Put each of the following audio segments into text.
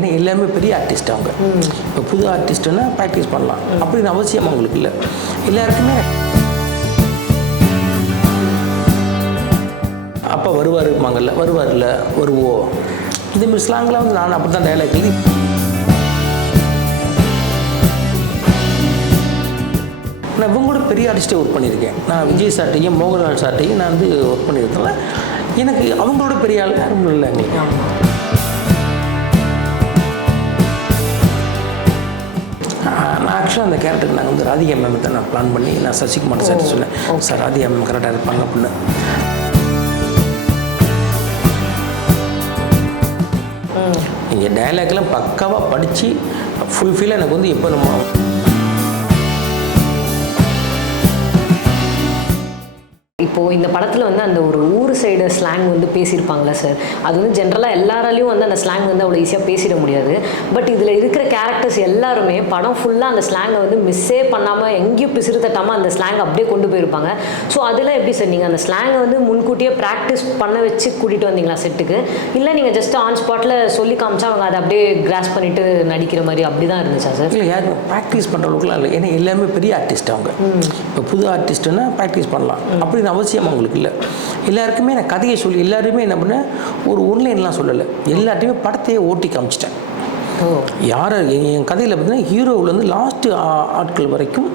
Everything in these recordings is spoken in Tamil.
ஏன்னா எல்லாமே பெரிய ஆர்டிஸ்ட் அவங்க. இப்போ புது ஆர்டிஸ்ட்னா ப்ராக்டிஸ் பண்ணலாம் அப்படின்னு அவசியம் அவங்களுக்கு இல்லை. எல்லாருக்குமே அப்போ வருவாருமாங்கல்ல, வருவார்ல, வருவோம், இந்த ஸ்லாங்கில் வந்து நான் அப்படி தான் டைலாக் எழுதி நான் இவங்க கூட பெரிய ஆர்டிஸ்ட்டே ஒர்க் பண்ணியிருக்கேன். நான் விஜய் சார்ட்டையும் மோகன்லால் சார்ட்டையும் நான் வந்து ஒர்க் பண்ணியிருக்கேன்ல, எனக்கு அவங்களோட பெரிய ஆள் யாரும் இல்லை எங்களுக்கு. நான் ஆக்சுவலாக அந்த கேரக்டருக்கு நாங்கள் வந்து ராதிகா மேம் தான் நான் பிளான் பண்ணி நான் சசிகுமார் சார் சொன்னேன், சார் ராதிகா மேம் கரெக்டாக இருப்பாங்க அப்படின்னு. நீங்கள் டைலாக்லாம் பக்காவாக படித்து ஃபுல்ஃபில்லாக எனக்கு வந்து எப்போ நம்ம இப்போது இந்த படத்தில் வந்து அந்த ஒரு ஊர் சைடு ஸ்லாங் வந்து பேசியிருப்பாங்களே சார், அது வந்து ஜென்ரலாக எல்லாராலையும் வந்து அந்த ஸ்லாங் வந்து அவ்வளோ ஈஸியாக பேசிட முடியாது. பட் இதில் இருக்கிற கேரக்டர்ஸ் எல்லாருமே படம் ஃபுல்லாக அந்த ஸ்லாங்கை வந்து மிஸ்ஸே பண்ணாமல் எங்கேயும் பிசிறு தட்டாமல் அந்த ஸ்லாங் அப்படியே கொண்டு போயிருப்பாங்க. ஸோ அதெல்லாம் எப்படி சார் நீங்கள் அந்த ஸ்லாங்கை வந்து முன்கூட்டியே ப்ராக்டிஸ் பண்ண வச்சு கூட்டிகிட்டு வந்தீங்களா செட்டுக்கு, இல்லை நீங்கள் ஜஸ்ட் ஆன் ஸ்பாட்டில் சொல்லி காமிச்சா அவங்க அதை அப்படியே கிராஸ் பண்ணிவிட்டு நடிக்கிற மாதிரி அப்படி தான் இருந்துச்சா சார்? இல்லை, யாரும் ப்ராக்டிஸ் பண்ணுற அளவுக்குலாம் இல்லை. ஏன்னா எல்லாமே பெரிய ஆர்டிஸ்ட் அவங்க. இப்போ புது ஆர்டிஸ்ட்னா ப்ராக்டிஸ் பண்ணலாம் அப்படின்னு அவசியம் அவங்களுக்கு இல்லை. எல்லாருக்குமே நான் கதையை சொல்லி எல்லாருமே என்ன பண்ணேன், ஒரு ஒன்லைன்லாம் சொல்லலை, எல்லாத்தையுமே படத்தையே ஓட்டி காமிச்சிட்டேன். யாரை என் கதையில் பார்த்தீங்கன்னா ஹீரோவிலேருந்து லாஸ்ட்டு ஆட்கள் வரைக்கும்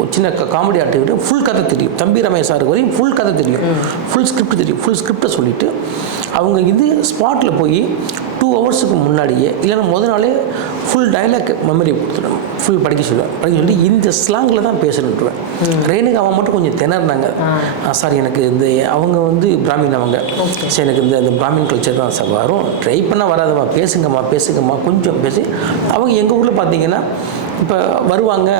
ஒரு சின்ன காமெடி ஆர்டிஸ்ட் ஃபுல் கதை தெரியும். தம்பி ரமேஷ் சாருக்கு வரையும் ஃபுல் கதை தெரியும், ஃபுல் ஸ்கிரிப்ட் தெரியும். ஃபுல் ஸ்கிரிப்டை சொல்லிவிட்டு அவங்க இது ஸ்பாட்டில் போய் 2 ஹவர்ஸுக்கு முன்னாடியே இல்லைன்னா முதல் நாளே ஃபுல் டைலாக் மெமரி கொடுத்துடணும், ஃபுல் படிக்க சொல்லி இந்த ஸ்லாங்கில் தான் பேசணுன்ட்டுருவேன். ரேணுக்கு அவன் மட்டும் கொஞ்சம் திணறினாங்க, சார் எனக்கு இந்த அவங்க வந்து பிராமின் அவங்க, சரி எனக்கு இந்த பிராமின் கல்ச்சர் தான் சார் வரும், ட்ரை பண்ணால் வராதம்மா, பேசுங்கம்மா கொஞ்சம் பேசி. அவங்க எங்கள் ஊரில் பார்த்தீங்கன்னா இப்போ வருவாங்க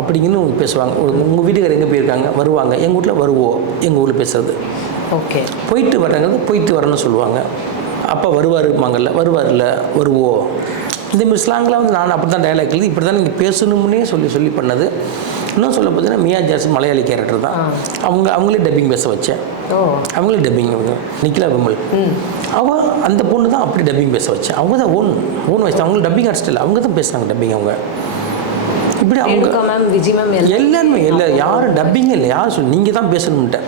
அப்படிங்கன்னு பேசுவாங்க. உங்கள் வீட்டுக்காரர் எங்கே போயிருக்காங்க, வருவாங்க, எங்கள் வீட்டில் வருவோம், எங்கள் ஊரில் பேசுறது. ஓகே, போயிட்டு வர்றாங்க, போயிட்டு வரணும்னு சொல்லுவாங்க. அப்போ வருவாருமாங்கல்ல, வருவார்ல, வருவோம், இந்த ஸ்லாங்கில் வந்து நான் அப்படி தான் டைலாக் எழுதி இப்படி தான் நீங்கள் பேசணும்னே சொல்லி பண்ணது. இன்னும் சொல்ல பார்த்தீங்கன்னா மியா ஜாஸ் மலையாளி கேரக்டர் தான். அவங்களே டப்பிங் பேச வச்சேன். அவங்களே டப்பிங், நிக்கிலா விமல் அவள் அந்த பொண்ணு தான் அப்படி டப்பிங் பேச வச்சேன். அவங்க தான் ஓன் வச்சு, அவங்களும் டப்பிங் ஆர்டிஸ்ட் இல்லை, அவங்க தான் பேசுனாங்க டப்பிங். அவங்க இப்படி அவங்க எல்லாருமே இல்லை, யாரும் டப்பிங்கே இல்லை, யாரும் சொல்லி நீங்கள் தான் பேசணும்ட்டேன்.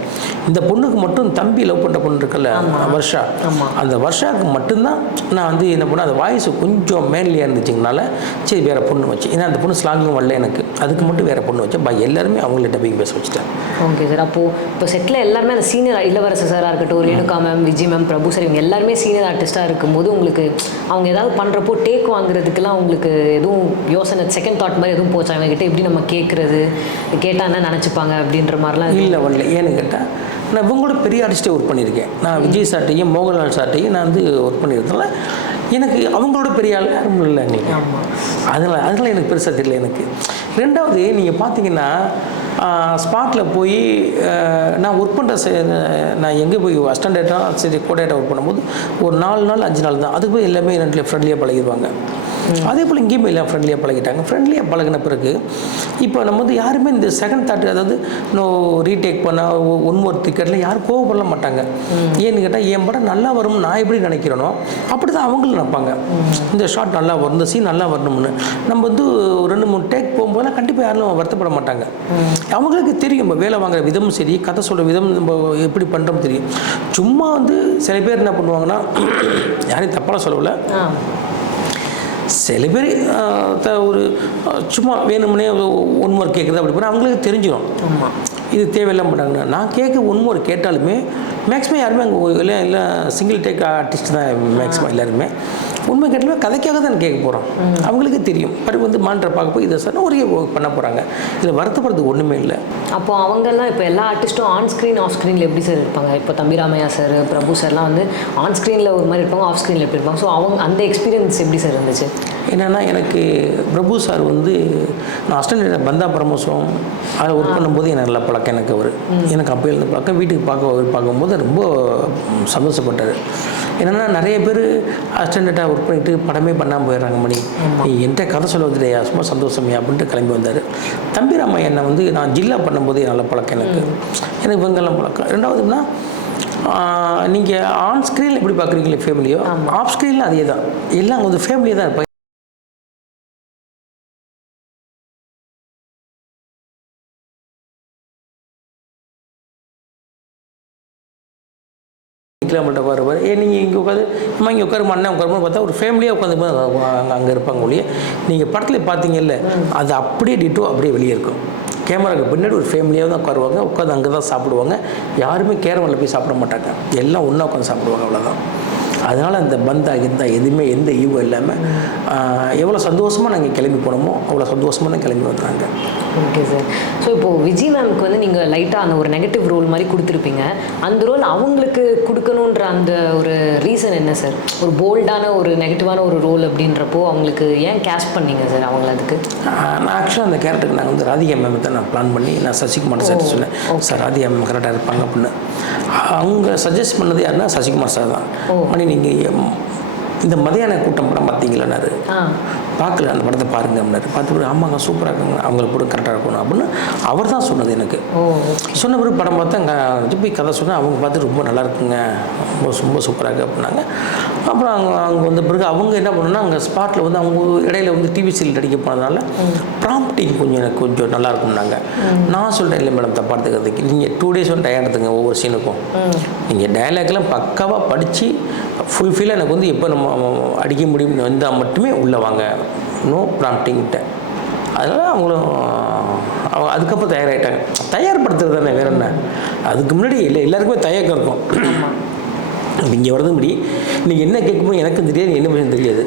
இந்த பொண்ணுக்கு மட்டும் தம்பி லவ் பண்ணுற பொண்ணு இருக்குல்ல வர்ஷா, அந்த வர்ஷாவுக்கு மட்டும்தான் நான் வந்து என்ன பண்ணேன், அந்த வாய்ஸ் கொஞ்சம் மேன்லியாக இருந்துச்சுங்கனால சரி வேறு பொண்ணு வச்சு, ஏன்னா அந்த பொண்ணு ஸ்லாங்கும் வரல எனக்கு, அதுக்கு மட்டும் வேறு பொண்ணு வச்சேன். எல்லாருமே அவங்களே டப்பிங் பேச வச்சுட்டேன். ஓகே சார், இப்போ செட்டில் எல்லாருமே அந்த சீனியர் இளவரசர் சாராக இருக்கட்டும், ரேணுகா மேம், விஜய் மேம், பிரபு சார், இவங்க எல்லாருமே சீனியர் ஆர்டிஸ்ட்டாக இருக்கும்போது உங்களுக்கு அவங்க ஏதாவது பண்ணுறப்போ டேக் வாங்குறதுக்கெல்லாம் உங்களுக்கு எதுவும் யோசனை, செகண்ட் தாட் மாதிரி எதுவும் போச்சு அவங்ககிட்ட, எப்படி நம்ம கேட்குறது, கேட்டால் என்ன நினச்சிப்பாங்க அப்படின்ற மாதிரிலாம்? இல்லை வரல. ஏன்னு கேட்டால் நான் இவங்களோட பெரிய ஆர்டிஸ்ட்டே ஒர்க் பண்ணியிருக்கேன். நான் விஜய் சார்ட்டையும் மோகன்லால் சார்ட்டையும் நான் வந்து ஒர்க் பண்ணியிருந்தனால எனக்கு அவங்களோட பெரிய ஆள் யாரும் இல்லை எங்களுக்கு. அதனால் எனக்கு பெருசாக தெரியல. எனக்கு ரெண்டாவது நீங்கள் பார்த்தீங்கன்னா ஸ்பாட்டில் போய் நான் ஒர்க் பண்ணுற நான் எங்கே போய் அஸ்டண்டேட்டாக சரி கோடேட்டாக ஒர்க் பண்ணும்போது ஒரு 4 நாள் 5 நாள் தான், அதுக்கு போய் எல்லாமே 2 ஃப்ரெண்ட்லியாக பழகிடுவாங்க. அதே போல் இங்கேயுமே எல்லாம் ஃப்ரெண்ட்லியாக பழகிட்டாங்க. ஃப்ரெண்ட்லியாக பழகின பிறகு இப்போ நம்ம வந்து யாருமே இந்த செகண்ட் தாட், அதாவது இன்னும் ரீடேக் பண்ண ஒன் மோர் டிக்கெட்டில் யாரும் கோவப்பட மாட்டாங்க. ஏன்னு கேட்டால் என் படம் நல்லா வரும்னு நான் எப்படி நினைக்கிறேனோ அப்படி தான் அவங்களும் நினைப்பாங்க. இந்த ஷாட் நல்லா வரும், இந்த சீன் நல்லா வரணும்னு நம்ம வந்து 2-3 டேக் போகும்போதெல்லாம் கண்டிப்பாக யாரும் வருத்தப்பட மாட்டாங்க. அவங்களுக்கு தெரியும் நம்ம வேலை வாங்குற விதமும் சரி, கதை சொல்கிற விதம் நம்ம எப்படி பண்ணுறோம் தெரியும். சும்மா வந்து சில பேர் என்ன பண்ணுவாங்கன்னா, யாரையும் தப்பாக சொல்லலை, சில பேர் ஒரு சும்மா வேணும்னே ஒன் மோர் கேட்குறது அப்படி பண்ணால் அவங்களுக்கு தெரிஞ்சிடும் இது தேவையில்லாம பண்ணாங்கன்னா. நான் கேட்க ஒன் மோர் கேட்டாலுமே மேக்ஸிமம் யாருமே அங்கே இல்லை சிங்கிள் டேக் ஆர்டிஸ்ட் தான் மேக்ஸிமம் எல்லாருமே. உண்மை கேட்டாலுமே கதைக்காக தான் கேட்க போகிறோம், அவங்களுக்கு தெரியும். பிறகு வந்து மானிட்டர் பார்க்க போய் இதை சொன்னால் ஒரே பண்ண போகிறாங்க, இதில் வருத்தப்படுறதுக்கு ஒன்றுமே இல்லை. அப்போ அவங்கெல்லாம் இப்போ எல்லா ஆர்டிஸ்ட்டும் ஆன் ஸ்க்ரீன் ஆஃப் ஸ்க்ரீனில் எப்படி சார் இருப்பாங்க? இப்போ தம்பி ராமையா சார், பிரபு சார்லாம் வந்து ஆன் ஸ்க்ரீனில் ஒரு மாதிரி இருப்பாங்க, ஆஃப் ஸ்க்ரீனில் எப்படி இருப்பாங்க? ஸோ அவங்க அந்த எக்ஸ்பீரியன்ஸ் எப்படி சார் இருந்துச்சு? என்னென்னா எனக்கு பிரபு சார் வந்து நான் அஸ்டண்ட் பந்தா பிரமோசம் அதை ஒர்க் பண்ணும்போது எனக்கு நல்ல பழக்கம். எனக்கு அப்போ எழுந்த பழக்கம். வீட்டுக்கு பார்க்கும்போது ரொம்ப சந்தோஷப்பட்டார். என்னென்னா நிறைய பேர் அஸ்டண்டாக ஒர்க் பண்ணிவிட்டு படமே பண்ணாமல் போயிடுறாங்க. மணி நீ என்கிட்ட கதை சொல்ல வந்துலையா, சும்மா சந்தோஷமே அப்படின்ட்டு கிளம்பி வந்தார். தம்பி ராமையா என்னை வந்து நான் ஜில்லா பண்ணும்போது நல்ல பழக்கம் எனக்கு இவங்கெல்லாம் பழக்கம். ரெண்டாவதுன்னா நீங்கள் ஆன் ஸ்க்ரீனில் எப்படி பார்க்குறீங்களே ஃபேமிலியோ, ஆஃப் ஸ்க்ரீனில் அதே தான், எல்லாம் கொஞ்சம் ஃபேமிலியாக தான் இருப்பாங்க. கிலோமீட்டர் உட்காருவார், நீங்கள் இங்கே உட்காந்து அம்மா இங்கே உட்காருமா அண்ணன் உட்காருமா பார்த்தா ஒரு ஃபேமிலியாக உட்காந்து அங்கே இருப்பாங்க ஒழிய, நீங்கள் படத்தில் பார்த்தீங்கல்ல அது அப்படியே டிட்டோ அப்படியே வெளியே இருக்கும். கேமராவுக்கு பின்னாடி ஒரு ஃபேமிலியாக தான் உட்காருவாங்க, உட்காந்து அங்கே தான் சாப்பிடுவாங்க. யாருமே கேரவனில் போய் சாப்பிட மாட்டாங்க, எல்லாம் ஒன்றா உட்காந்து சாப்பிடுவாங்க, அவ்வளோதான். அதனால் அந்த பந்தா இருந்தா எதுவுமே எந்த ஈவோ இல்லாமல் எவ்வளோ சந்தோஷமாக நாங்கள் கிளம்பி போனோமோ அவ்வளோ சந்தோஷமாக நான் கிளம்பி வந்தாங்க. Okay sir. ஸோ இப்போது விஜய் மேம்க்கு வந்து நீங்கள் லைட்டாக அந்த ஒரு நெகட்டிவ் ரோல் மாதிரி கொடுத்துருப்பீங்க. அந்த ரோல் அவங்களுக்கு கொடுக்கணுன்ற அந்த ஒரு ரீசன் என்ன சார்? ஒரு போல்டான ஒரு நெகட்டிவான ஒரு ரோல் அப்படின்றப்போ அவங்களுக்கு ஏன் கேஸ்ட் பண்ணீங்க சார் அவங்கள? அதுக்கு நான் ஆக்சுவலாக அந்த கேரக்டருக்கு நாங்கள் வந்து ராதிகா மேம் தான் நான் பிளான் பண்ணி நான் சசிகுமார் சார் சொன்னேன், சார் ராதிகா மேம் கரெக்டாக இருப்பாங்க அப்படின்னு. அவங்க சஜஸ்ட் பண்ணது யாருன்னா சசிகுமார் சார் தான். மணி நீங்கள் இந்த மதியான கூட்டம் படம் பார்த்தீங்களான்னாரு. பார்க்கல, அந்த படத்தை பாருங்க அப்படின்னாரு. பார்த்து ஆமாங்க சூப்பராக இருக்காங்க, அவங்களுக்கு கூட கரெக்டாக இருக்கணும் அப்படின்னு அவர் தான் சொன்னது எனக்கு. சொன்ன பிறகு படம் பார்த்தா அங்கே போய் கதை சொன்னேன், அவங்க பார்த்து ரொம்ப நல்லா இருக்குங்க, ரொம்ப சூப்பராக இருக்குது அப்படின்னாங்க. அப்புறம் அங்கே வந்த பிறகு அவங்க என்ன பண்ணணும்னா அங்கே ஸ்பாட்டில் வந்து அவங்க இடையில வந்து டிவி சீரியல் நடிக்க போனதுனால ப்ராம்ப்டிங் கொஞ்சம் எனக்கு கொஞ்சம் நல்லா இருக்கும்னாங்க. நான் சொல்கிறேன் இல்லை மேடம் தப்பாக எடுத்துக்கிறதுக்கு, நீங்கள் 2 days வந்து டயம் எடுத்துங்க ஒவ்வொரு சீனுக்கும். நீங்கள் டயலாக்லாம் பக்காவாக படித்து ஃபுல்ஃபில்லாக எனக்கு வந்து எப்போ நம்ம அடிக்க முடியும்னு வந்தால் மட்டுமே உள்ளே வாங்க, நோ ப்ராம்ப்டிங்கிட்ட. அதனால் அவங்களும் அதுக்கப்புறம் தயாராகிட்டாங்க. தயார்படுத்துறது தானே வேறு என்ன, அதுக்கு முன்னாடி எல்லாருக்குமே தயக்கம் இருக்கும். இங்கே வரது முடி நீங்கள் என்ன கேட்கும்போது எனக்கும் தெரியாது, என்ன விஷயம் தெரியாது,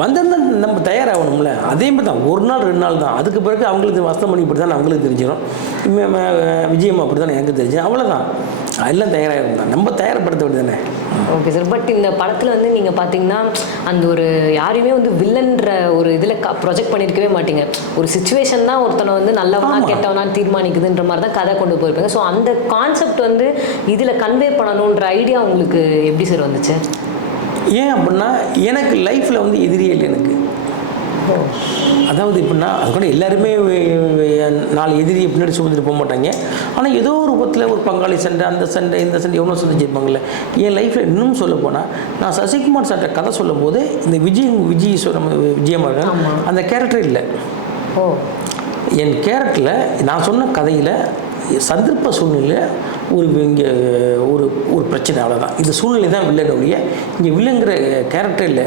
வந்திருந்தால் நம்ம தயாராகணும்ல. அதே மாதிரி தான், ஒரு நாள் 2 நாள் தான். அதுக்கு பிறகு அவங்களுக்கு வசனம் பண்ணி இப்படி தான் அவங்களுக்கு தெரிஞ்சிடும், விஜயம்மா அப்படி தான் எனக்கு தெரிஞ்சு, அவ்வளோதான். எல்லாம் தயாராக இருந்தால் நம்ம தயார்படுத்த வேண்டியது தானே. Okay sir. பட் இந்த படத்தில் வந்து நீங்கள் பார்த்தீங்கன்னா அந்த ஒரு யாரையுமே வந்து வில்லன்ற ஒரு இதில் ப்ரொஜெக்ட் பண்ணியிருக்கவே மாட்டீங்க. ஒரு சுச்சுவேஷன் தான் ஒருத்தனை வந்து நல்லவனா கெட்டவனா தீர்மானிக்குதுன்ற மாதிரி தான் கதை கொண்டு போயிருப்பீங்க. ஸோ அந்த கான்செப்ட் வந்து இதில் கன்வே பண்ணணுன்ற ஐடியா உங்களுக்கு எப்படி சார் வந்துச்சு? ஏன் அப்படின்னா எனக்கு லைஃப்பில் வந்து எதிரியே இல்லை எனக்கு. அதாவது எப்படின்னா அது கூட எல்லாருமே 4 எதிரியை பின்னாடி சுமந்துட்டு போக மாட்டாங்க. ஆனால் ஏதோ ஒரு ரூபத்தில் ஒரு பங்காளி சண்டை, அந்த சண்டை இந்த சண்டை எவ்வளோ சந்திச்சிருப்பாங்கல்ல. என் லைஃப்பில் இன்னும் சொல்ல போனால் நான் சசிகுமார் சார்ட்ட கதை சொல்லும் போது இந்த விஜய் விஜயமாக அந்த கேரக்டர் இல்லை. என் கேரக்டரில் நான் சொன்ன கதையில் சந்தர்ப்ப சூழ்நிலை இங்கே ஒரு பிரச்சனை, அவ்வளோதான். இந்த சூழ்நிலை தான் வில்லன் ஒழிய இங்கே வில்லங்கிற கேரக்டர் இல்லை.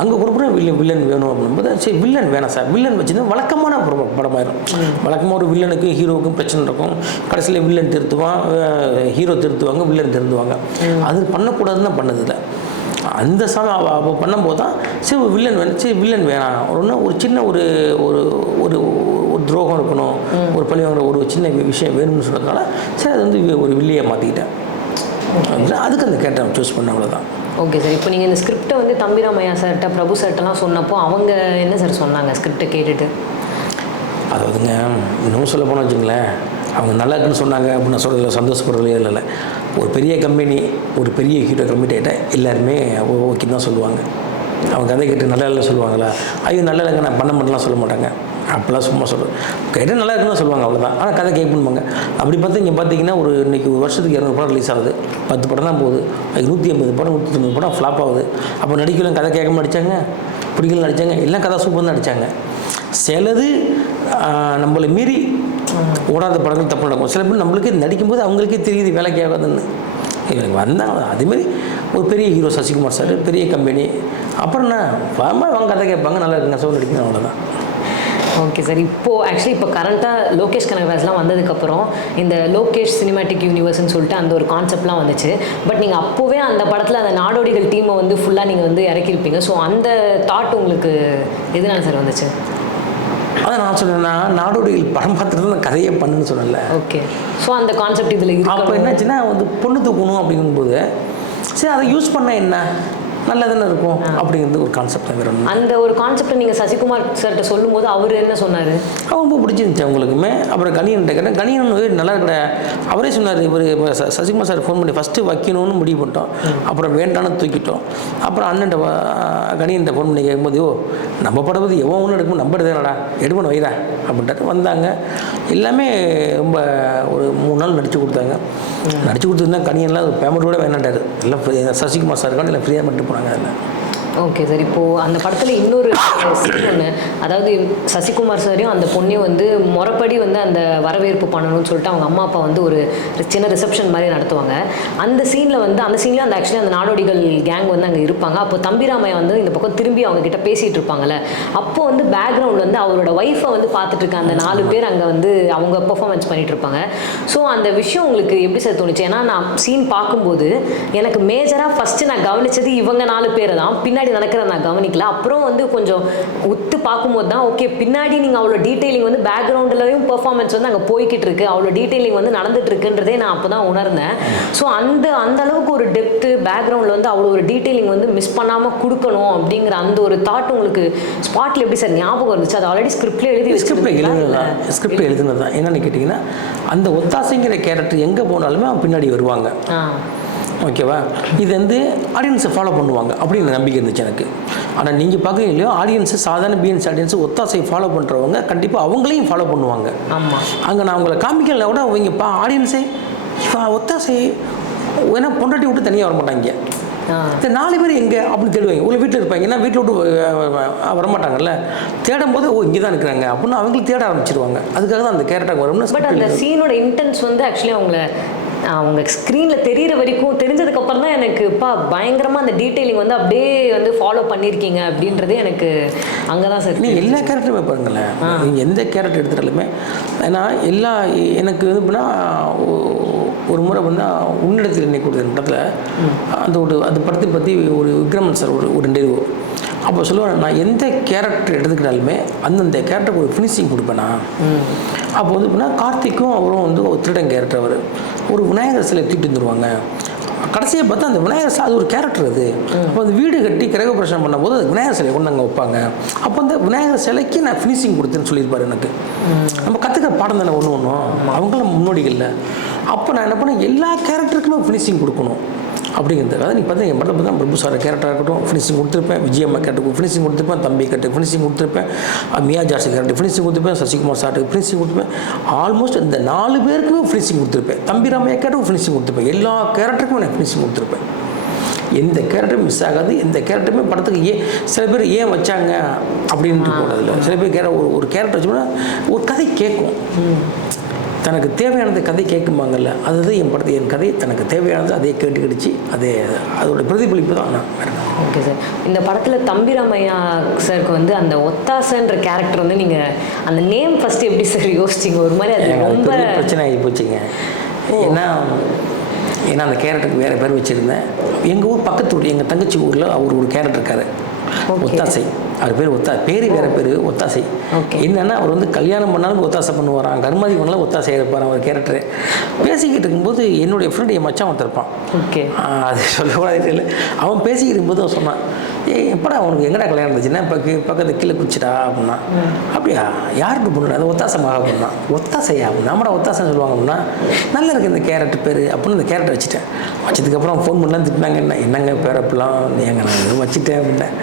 அங்கே கொடுக்குற வில்லன் வேணும் அப்படின்போது சரி வில்லன் வேணாம் சார், வில்லன் வச்சுருந்தா வழக்கமான படமாயிரும். வழக்கமாக ஒரு வில்லனுக்கும் ஹீரோவுக்கும் பிரச்சனை இருக்கும், கடைசியில் வில்லன் திருத்துவான், ஹீரோ திருத்துவாங்க, வில்லன் திருத்துவாங்க. அது பண்ணக்கூடாதுன்னு தான் பண்ணதில்லை. அந்த சமயம் பண்ணும்போது தான் சரி வில்லன் வேணும், சரி வில்லன் வேணாம், ஒரு சின்ன ஒரு ஒரு துரோகம் இருக்கணும், ஒரு பழி வாங்குற ஒரு சின்ன விஷயம் வேணும்னு சொன்னதுனால சரி அது வந்து ஒரு வில்லியை மாற்றிக்கிட்டேன். அதுக்கு அந்த கேரக்டர் சூஸ் பண்ண, அவ்வளோதான். Okay sir. இப்போ நீங்கள் இந்த ஸ்கிரிப்டை வந்து தம்பிராமையா சார்கிட்ட பிரபு சார்ட்டெல்லாம் சொன்னப்போ அவங்க என்ன சார் சொன்னாங்க ஸ்கிரிப்டை கேட்டுட்டு? அதாவதுங்க இன்னும் சொல்ல போனால் வச்சுங்களேன், அவங்க நல்லா இருக்குன்னு சொன்னாங்க அப்படின்னு நான் சொல்கிறதுல சந்தோஷப்படுறதுலையே இல்லை. ஒரு பெரிய கம்பெனி, ஒரு பெரிய ஹீரோ கம்பெனி ஆகிட்டா எல்லாருமே ஓகே தான் சொல்லுவாங்க. அவங்க கதை கேட்டு நல்லா இல்லை சொல்லுவாங்களா? ஐயோ நல்லா இல்லைங்க நான் பண்ண மாட்டேலாம் சொல்ல மாட்டாங்க. அப்போல்லாம் சும்மா சொல்லுவேன், கேட்டால் நல்லா இருக்குன்னு தான் சொல்லுவாங்க, அவ்வளோதான். ஆனால் கதை கேட்கணும்பாங்க. அப்படி பார்த்தா இங்கே பார்த்தீங்கன்னா இன்றைக்கி ஒரு வருஷத்துக்கு 200 படம் ரிலீஸ் ஆகுது, 10 படம் தான் போகுது, 150 படம் 190 படம் ஃப்ளாப் ஆகுது. அப்போ நடிக்கலாம் கதை கேட்காம நடித்தாங்க, பிடிக்கல நடித்தாங்க, எல்லாம் கதை சூப்பர் தான் நடித்தாங்க. சிலது நம்மளை மீறி ஓடாத படங்கள் தப்பு நடக்கும். சில பேர் நம்மளுக்கே நடிக்கும்போது அவங்களுக்கே தெரியுது வேலைக்கு ஆகாதுன்னு. எனக்கு வந்தாங்க அதேமாதிரி ஒரு பெரிய ஹீரோ சசிகுமார் சார், பெரிய கம்பெனி, அப்புறம் என்ன அவங்க கதை கேட்பாங்க, நல்லா இருக்குங்க சோல் நடிக்கணும், அவ்வளோதான். Okay sir. இப்போ கரண்ட்டாக லோகேஷ் கனகராஜ்லாம் வந்ததுக்கப்புறம் இந்த லோகேஷ் சினிமேட்டிக் யூனிவர்ஸ்னு சொல்லிட்டு அந்த ஒரு கான்செப்ட்லாம் வந்துச்சு. பட் நீங்கள் அப்போவே அந்த படத்தில் அந்த நாடோடிகள் டீமை வந்து ஃபுல்லாக நீங்கள் வந்து இறக்கியிருப்பீங்க. ஸோ அந்த தாட் உங்களுக்கு எதனால சார் வந்துச்சு? அதான் நான் சொன்னேன்னா நாடோடிகள் படம் பார்த்துட்டு தான் கதையை பண்ணுன்னு சொன்னேன்ல. ஓகே. ஸோ அந்த கான்செப்ட் இதில் இருக்கு. அப்போ என்னாச்சுன்னா வந்து பொண்ணு தூக்கணும் அப்படிங்கும்போது சரி அதை யூஸ் பண்ண என்ன, நல்லா தானே இருக்கும் அப்படிங்கிறது ஒரு கான்செப்ட் தான். வேறு அந்த ஒரு கான்செப்டை நீங்கள் சசிகுமார் சார்கிட்ட சொல்லும்போது அவர் என்ன சொன்னார்? ரொம்ப பிடிச்சிருந்துச்சு அவங்களுக்குமே. அப்புறம் கணியன் கேட்டேன், கணியன் நல்லா இருக்கிற அவரே சொன்னார், இவர் சசிகுமார் சார் ஃபோன் பண்ணி ஃபஸ்ட்டு வைக்கணும்னு முடிவு பண்ணிட்டோம், அப்புறம் வேண்டான்னு தூக்கிட்டோம். அப்புறம் அண்ணன் கணியன் ஃபோன் பண்ணி கேட்கும்போது, நம்ம படப்பது எவ்வளோ ஒன்று எடுக்கும், நம்ம எடுத்தாடா எடுக்கணும் வைடா அப்படின்ட்டு வந்தாங்க. எல்லாமே ரொம்ப ஒரு 3 நாள் நடித்து கொடுத்தாங்க. நடித்து கொடுத்துருந்தா கணியன்லாம் பேமெண்ட் கூட வேணாண்டாரு, எல்லாம் சசிகுமார் சார் இருக்கான்னு எல்லாம் ஃப்ரீயாக பண்ணிட்டு போனாங்க. அதில் ஓகே சார். இப்போது அந்த படத்தில் இன்னொரு சீன் ஒன்று, அதாவது சசிகுமார் சாரையும் அந்த பொண்ணையும் வந்து முறைப்படி வந்து அந்த வரவேற்பு பண்ணணும்னு சொல்லிட்டு அவங்க அம்மா அப்பா வந்து ஒரு சின்ன ரிசப்ஷன் மாதிரி நடத்துவாங்க. அந்த சீனில் வந்து அந்த ஆக்சுவலி அந்த நாடோடிகள் கேங் வந்து அங்கே இருப்பாங்க. அப்போ தம்பிராமையா வந்து இந்த பக்கம் திரும்பி அவங்க கிட்ட பேசிகிட்டு இருப்பாங்கல்ல, அப்போ வந்து பேக்ரவுண்டில் வந்து அவரோட ஒய்ஃபை வந்து பார்த்துட்டு இருக்க அந்த 4 பேர் அங்கே வந்து அவங்க பெர்ஃபார்மன்ஸ் பண்ணிட்டு இருப்பாங்க. ஸோ அந்த விஷயம் உங்களுக்கு எப்படி சார் தோணுச்சு? ஏன்னா நான் சீன் பார்க்கும்போது எனக்கு மேஜராக ஃபஸ்ட்டு நான் கவனித்தது இவங்க 4 பேரை தான், பின்னாடி நடக்கிறத நான் கவனிக்கல. அப்புறம் வந்து கொஞ்சம் உத்து பார்க்கும்போது தான் ஓகே, பின்னாடி நீங்கள் அவ்வளோ டீட்டெயிலிங் வந்து பேக்ரவுண்ட்லையும் பெர்ஃபார்மன்ஸ் வந்து அங்கே போய்கிட்டு இருக்கு, அவ்வளோ டீட்டெயிலிங் வந்து நடந்துட்டு இருக்குன்றதே நான் அப்போ தான் உணர்ந்தேன். ஸோ அந்த அளவுக்கு ஒரு டெப்த்து பேக்ரவுண்டில் வந்து அவ்வளோ ஒரு டீட்டெயிலிங் வந்து மிஸ் பண்ணாமல் கொடுக்கணும் அப்படிங்கிற அந்த ஒரு தாட் உங்களுக்கு ஸ்பாட்டில் எப்படி சார் ஞாபகம் இருந்துச்சு? அது ஆல்ரெடி ஸ்கிரிப்ட்லேயே ஸ்கிரிப்டில் எழுதுனது தான். என்னென்னு கேட்டிங்கன்னா, அந்த ஒத்தாசைங்கிற கேரக்டர் எங்கே போனாலுமே அவன் பின்னாடி வருவாங்க. ஓகேவா? இது வந்து ஆடியன்ஸை ஃபாலோ பண்ணுவாங்க அப்படின்னு நம்பிக்கை இருந்துச்சு எனக்கு. ஆனால் நீங்கள் பார்க்குறீங்க இல்லையோ, ஆடியன்ஸு சாதாரண பிஎன்சி ஆடியன்ஸு ஒத்தாசையை ஃபாலோ பண்ணுறவங்க கண்டிப்பாக அவங்களையும் ஃபாலோ பண்ணுவாங்க. அங்கே நான் அவங்களை காமிக்கல கூட அவங்க ஆடியன்ஸே ஒத்தாசை ஏன்னா பொண்டாட்டி விட்டு தனியாக வர மாட்டாங்க. இந்த 4 பேர் எங்கே அப்படின்னு தேடுவாங்க. உள்ள வீட்டில் இருப்பாங்க, ஏன்னா வீட்டில் விட்டு வரமாட்டாங்கல்ல, தேடும் போது இங்கே தான் இருக்கிறாங்க அப்படின்னு அவங்களுக்கு தேட ஆரம்பிச்சிருவாங்க. அதுக்காக தான் அந்த கேரக்டர் வரும்னு. பட் அந்த சீனோட இன்டென்ஸ் வந்து ஆக்சுவலி அவங்க ஸ்க்ரீனில் தெரிகிற வரைக்கும் தெரிஞ்சதுக்கப்புறம் தான் எனக்கு பயங்கரமாக அந்த டீட்டெயிலிங் வந்து அப்படியே வந்து ஃபாலோ பண்ணியிருக்கீங்க அப்படின்றதே எனக்கு அங்கே தான் சார். நீங்கள் எல்லா கேரக்டருமே பாருங்களேன், நீங்கள் எந்த கேரக்டர் எடுத்துட்டாலுமே, ஏன்னா எனக்கு வந்து எப்படின்னா ஒரு முறை வந்து உன்னிடத்தில் என்னை கொடுத்த படத்தில் அந்த படத்தை பற்றி ஒரு விக்ரமன் சார் ஒரு இன்டர்வியூ அப்போ சொல்லுவேன், நான் எந்த கேரக்டர் எடுத்துக்கிட்டாலுமே அந்தந்த கேரக்டருக்கு ஒரு ஃபினிஷிங் கொடுப்பேனா. அப்போ வந்து எப்படின்னா கார்த்திக்கும் அவரும் வந்து ஒரு திருடன் கேரக்டர், ஒரு விநாயகர் சிலை தூக்கிட்டு வந்துடுவாங்க. கடைசியாக பார்த்தா அந்த விநாயகர் அது ஒரு கேரக்டர். அது அப்போ அந்த வீடு கட்டி கிரகப்பிரவேசம் பண்ணும்போது அது விநாயகர் சிலை கொண்டு அங்கே வைப்பாங்க. அப்போ அந்த விநாயகர் சிலைக்கு நான் ஃபினிஷிங் கொடுத்தேன்னு சொல்லியிருப்பார். எனக்கு நம்ம கற்றுக்கிற பாடம் தானே ஒன்றும் அவங்களும் முன்னோடிகளில். அப்போ நான் என்ன பண்ணேன், எல்லா கேரக்டருக்குமே ஃபினிஷிங் கொடுக்கணும் அப்படிங்கிறதுக்காக. நீ பார்த்தா என் படத்தில் பார்த்தா பிரபு சார் கேரக்டராக இருக்கட்டும் ஃபினிஷிங் கொடுத்துருப்பேன், விஜயம்மா கேரக்டருக்கு ஃபினிஷிங் கொடுத்துருப்பேன், தம்பி கேரக்டருக்கு ஃபினிஷிங் கொடுத்துருப்பேன், மியா ஜாஸ்தி கேரக்டர் ஃபினிஷிங் கொடுத்துருப்பேன், சசிகுமார் சாருக்கு ஃபினிஷிங் கொடுத்துருப்பேன். ஆல்மோஸ்ட் இந்த 4 பேருக்குமே ஃபினிஷிங் கொடுத்துருப்பேன். தம்பி ராமையா கேரக்டருக்கு ஃபினிஷிங் கொடுத்துருப்பேன். எல்லா கேரக்டருக்குமே நான் ஃபினிஷிங் கொடுத்துருப்பேன். எந்த கேரக்டரும் மிஸ் ஆகாது. எந்த கேரக்டருமே படத்துக்கு சில பேர் ஏன் வச்சாங்க அப்படின்ட்டு போனதில்லை. சில பேர் ஒரு கேரக்டர் வச்சோம்னா ஒரு கதை கேட்கும், தனக்கு தேவையானது கதை கேட்குமாங்கல்ல, அதுதான் என் கதை தனக்கு தேவையானது அதே கேட்டுக்கிடுச்சு. அதோட பிரதிபலிப்பு தான். நான் ஓகே சார். இந்த படத்தில் தம்பிராமையா சாருக்கு வந்து அந்த ஒத்தாசன்ற கேரக்டர் வந்து நீங்கள் அந்த நேம் ஃபஸ்ட்டு எப்படி சார் யோசிச்சிங்க? ஒரு மாதிரி அது ரொம்ப பிரச்சனை ஆகி போச்சுங்க. ஏன்னா அந்த கேரக்டருக்கு வேறு பேர் வச்சுருந்தேன். எங்கள் ஊர் பக்கத்து ஊர், எங்கள் தங்கச்சி ஊரில் அவர் ஒரு கேரக்டர் இருக்கார், ஒத்தாசை. அவர் பேர் பேர் வேறு பேர் ஒத்தாசை. என்னென்னா அவர் வந்து கல்யாணம் பண்ணாலும் ஒத்தாசை பண்ணுவாராம், கர்மாதி பண்ணாலும் ஒத்தாசை இருப்பார் அவர் கேரக்டரு. பேசிக்கிட்டு இருக்கும்போது என்னுடைய ஃப்ரெண்டு என் மச்சான் ஒருத்தருப்பான். அது சொல்லக்கூடாது இல்லை. அவன் பேசிக்கிட்டு இருக்கும்போது அவன் சொன்னான், எப்படா அவனுக்கு எங்கடா கல்யாணம் இருந்துச்சுன்னா பக்கத்து கீழே குச்சிடா அப்படின்னா. அப்படியா, யாருக்கு பொண்ணு? அது ஒத்தாசமாக அப்படின்னா. ஒத்தாசையா அப்படின்னா, நம்மடா ஒத்தாசை சொல்லுவாங்க அப்படின்னா. நல்லா இருக்குது இந்த கேரக்டர் பேர் அப்படின்னு இந்த கேரக்டர் வச்சுட்டேன். வச்சதுக்கப்புறம் ஃபோன் பண்ணலாம் திட்டினாங்க, என்னங்க பேர் அப்படிலாம் ஏங்க நான் எதுவும் வச்சுட்டேன் அப்படின்னேன்.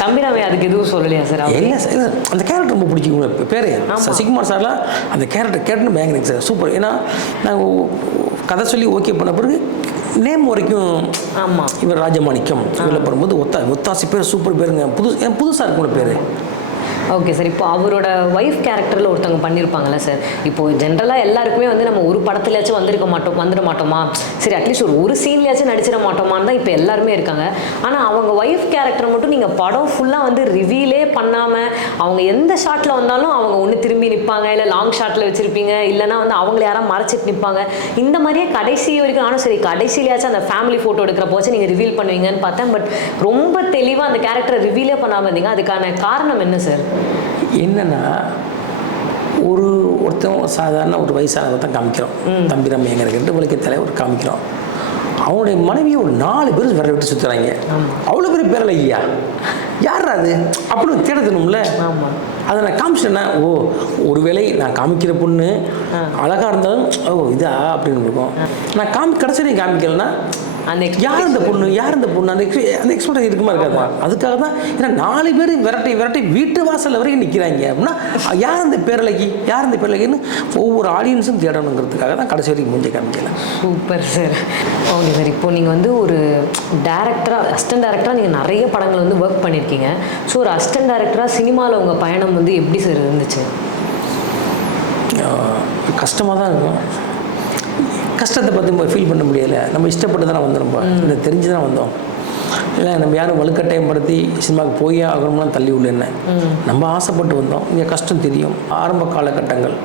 தம்பிராமையா அதுக்கு எதுவும் சொல்லலையா சார்? இல்லை சார், அந்த கேரக்டர் ரொம்ப பிடிக்கும். பேர் சசிகுமார் சார்லாம் அந்த கேரக்டர் பயங்கர சார் சூப்பர். ஏன்னா நாங்கள் கதை சொல்லி ஓகே பண்ண பிறகு நேம் வரைக்கும் இவர் ராஜமாணிக்கம் இதில் போகும்போது ஒத்தாசி பேர் சூப்பர் பேருங்க, புதுசாக இருக்கும் பேர். Okay sir. இப்போ அவரோட ஒய்ஃப் கேரக்டரில் ஒருத்தவங்க பண்ணியிருப்பாங்கல்ல சார், இப்போது ஜென்ரலாக எல்லாருக்குமே வந்து நம்ம ஒரு படத்துலையாச்சும் வந்துட மாட்டோமா, சரி அட்லீஸ்ட் ஒரு சீன்லையாச்சும் நடிச்சிட மாட்டோமான்னு தான் இப்போ எல்லாருமே இருக்காங்க. ஆனால் அவங்க ஒய்ஃப் கேரக்டர் மட்டும் நீங்கள் படம் ஃபுல்லாக வந்து ரிவீலே பண்ணாமல் அவங்க எந்த ஷாட்டில் வந்தாலும் அவங்க ஒன்று திரும்பி நிற்பாங்க, இல்லை லாங் ஷாட்டில் வச்சுருப்பீங்க, இல்லைனா வந்து அவங்கள யாராவது மறைச்சிட்டு நிற்பாங்க. இந்த மாதிரியே கடைசி வரைக்கும் நானும் சரி கடைசியிலையாச்சும் அந்த ஃபேமிலி ஃபோட்டோ எடுக்கிற போச்சு நீங்கள் ரிவீல் பண்ணுவீங்கன்னு பார்த்தேன். பட் ரொம்ப தெளிவாக அந்த கேரக்டரை ரிவீலே பண்ணாமல் இருந்தீங்க. அதுக்கான காரணம் என்ன சார்? என்னன்னா ஒருத்தன் சாதாரண ஒரு வயசானதை தான் காமிக்கிறோம். தம்பிராமையங்கிற 2 வழக்கு தலைவர் காமிக்கிறோம். அவனுடைய மனைவியை ஒரு 4 பேர் விரட்ட விட்டு சுற்றுறாங்க. அவ்வளோ பெரிய பேரலையா யார் அது அப்படின்னு தேடணும்ல. அதை நான் காமிச்சிட்டேன்னா ஒருவேளை நான் காமிக்கிற பொண்ணு அழகாக இருந்தாலும் இதா அப்படின்னு இருக்கும். நான் கடைசியை காமிக்கலைன்னா யார் இந்த பொண்ணு அந்த எக்ஸ்போர்ட் இருக்குமா இருக்காதா. அதுக்காக தான் ஏன்னா 4 பேர் விரட்டி வீட்டு வாசல் வரைக்கும் நிற்கிறாங்க அப்படின்னா யார் இந்த பேரலைக்குன்னு ஒவ்வொரு ஆடியன்ஸும் தேடணுங்கிறதுக்காக தான் கடைசி வரைக்கும் மூஞ்சி காமிக்கல. Super sir. ஓகே சார், இப்போ நீங்கள் வந்து ஒரு அசிஸ்டன்ட் டேரக்டராக நீங்கள் நிறைய படங்கள் வந்து ஒர்க் பண்ணியிருக்கீங்க. ஸோ ஒரு அசிஸ்டன்ட் டேரக்டராக சினிமாவில் உங்கள் பயணம் வந்து எப்படி சார் இருந்துச்சு? கஷ்டமாக தான் இருக்கும். கஷ்டத்தை பற்றி ஃபீல் பண்ண முடியலை. நம்ம இஷ்டப்பட்டு தானே வந்தோம், நம்ம தெரிஞ்சு தான் வந்தோம். இல்லை நம்ம யாரும் வலுக்கட்டாயப்படுத்தி சினிமாவுக்கு போயே ஆகணும்லாம் தள்ளி உள்ள என்ன, நம்ம ஆசைப்பட்டு வந்தோம். இங்கே கஷ்டம் தெரியும். ஆரம்ப காலகட்டங்கள்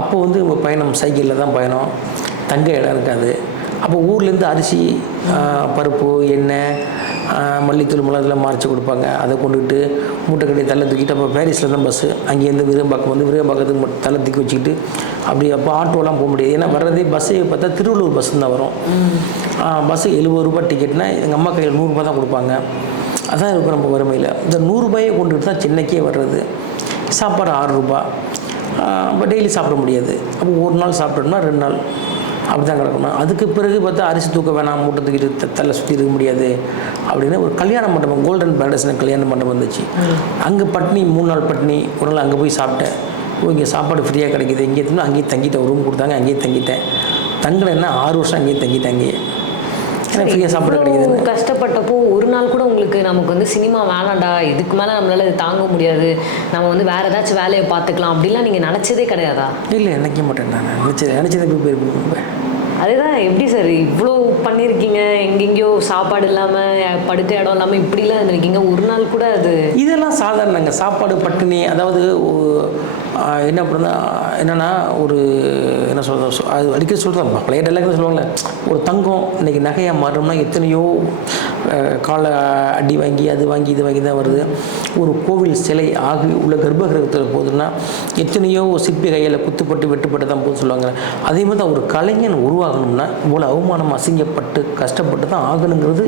அப்போ வந்து பயணம் சைக்கிளில் தான் பயணம், தங்க இடம் இருக்காது. அப்போ ஊர்லேருந்து அரிசி, பருப்பு, எண்ணெய், மல்லித்தூள், மிளகுலாம் மறைச்சி கொடுப்பாங்க. அதை கொண்டுக்கிட்டு மூட்டை கட்டி தள்ள தூக்கிட்டு அப்போ பாரிஸில் தான் பஸ்ஸு. அங்கேருந்து விருகம்பாக்கம் வந்து விருகம்பாக்கத்துக்கு தள்ள தூக்கி வச்சுக்கிட்டு அப்படி அப்போ ஆட்டோலாம் போக முடியாது. ஏன்னா வர்றதே பஸ்ஸே பார்த்தா திருவள்ளூர் பஸ்ஸு தான் வரும். பஸ்ஸு 70 ரூபா டிக்கெட்னா எங்கள் அம்மா கையில் 100 ரூபா தான் கொடுப்பாங்க. அதான் இருக்கும் நம்ம வறுமையில். இந்த 100 ரூபாயை கொண்டுகிட்டு தான் சென்னைக்கே வர்றது. சாப்பாடு 6 ரூபா. அப்போ டெய்லி சாப்பிட முடியாது. அப்போ ஒரு நாள் சாப்பிட்டோம்னா 2 நாள் அப்படி தான் கிடக்கணும். அதுக்கு பிறகு பார்த்தா அரிசி தூக்க வேணாம், மூட்டை தூக்கிட்டு தலை சுற்றி இருக்க முடியாது அப்படின்னு ஒரு கல்யாண மண்டபம், கோல்டன் பேரடைஸ்னு கல்யாண மண்டபம் வந்துச்சு. அங்கே பட்னி, 3 நாள் பட்னி. ஒரு நாள் அங்கே போய் சாப்பிட்டேன். இங்கே சாப்பாடு ஃப்ரீயாக கிடைக்கிது. இங்கே இருந்தால் அங்கேயே தங்கிட்டேன். ரூம் கொடுத்தாங்க, அங்கேயே தங்கிட்டேன். தங்கினேன்னா 6 வருஷம் அங்கேயே தங்கிட்டேன். ஃப்ரீயாக சாப்பாடு கிடைக்கிது. கஷ்டப்பட்டப்போ ஒரு நாள் கூட உங்களுக்கு நமக்கு வந்து சினிமா வேணாண்டா, இதுக்கு மேலே நம்மளால இது தாங்க முடியாது, நம்ம வந்து வேறு ஏதாச்சும் வேலையை பார்த்துக்கலாம் அப்படிலாம் நீங்கள் நினச்சதே கிடையாதா? இல்லை, நினைக்க மாட்டேன். நான் நினச்சதை போய் போயிருப்பேன். அதுதான் எப்படி சார் இவ்வளோ பண்ணியிருக்கீங்க, எங்கெங்கேயோ சாப்பாடு இல்லாமல் படுக்க இடம் இல்லாமல் இப்படிலாம் இருந்திருக்கீங்க, ஒரு நாள் கூட அது இதெல்லாம் சாதாரணங்க. சாப்பாடு பட்டினி, அதாவது என்ன பண்ணுறா என்னென்னா ஒரு என்ன சொல்கிறது, அது அடிக்கடி சொல்கிறோம், பழைய டைலாக்னு சொல்லுவாங்களே, ஒரு தங்கம் இன்றைக்கி நகையாக மாறணும்னா எத்தனையோ காலை அடி வாங்கி அது வாங்கி இது வாங்கி தான் வருது. ஒரு கோவில் சிலை ஆகி உள்ள கர்ப்பகிரகத்தில் போகுதுன்னா எத்தனையோ சிற்பி கையில் குத்துப்பட்டு வெட்டுப்பட்டு தான் போகுது சொல்லுவாங்க. அதே மாதிரி தான் ஒரு கலைஞன் உருவாகணும்னா இவ்வளோ அவமானம், அசிங்கப்பட்டு கஷ்டப்பட்டு தான் ஆகணுங்கிறது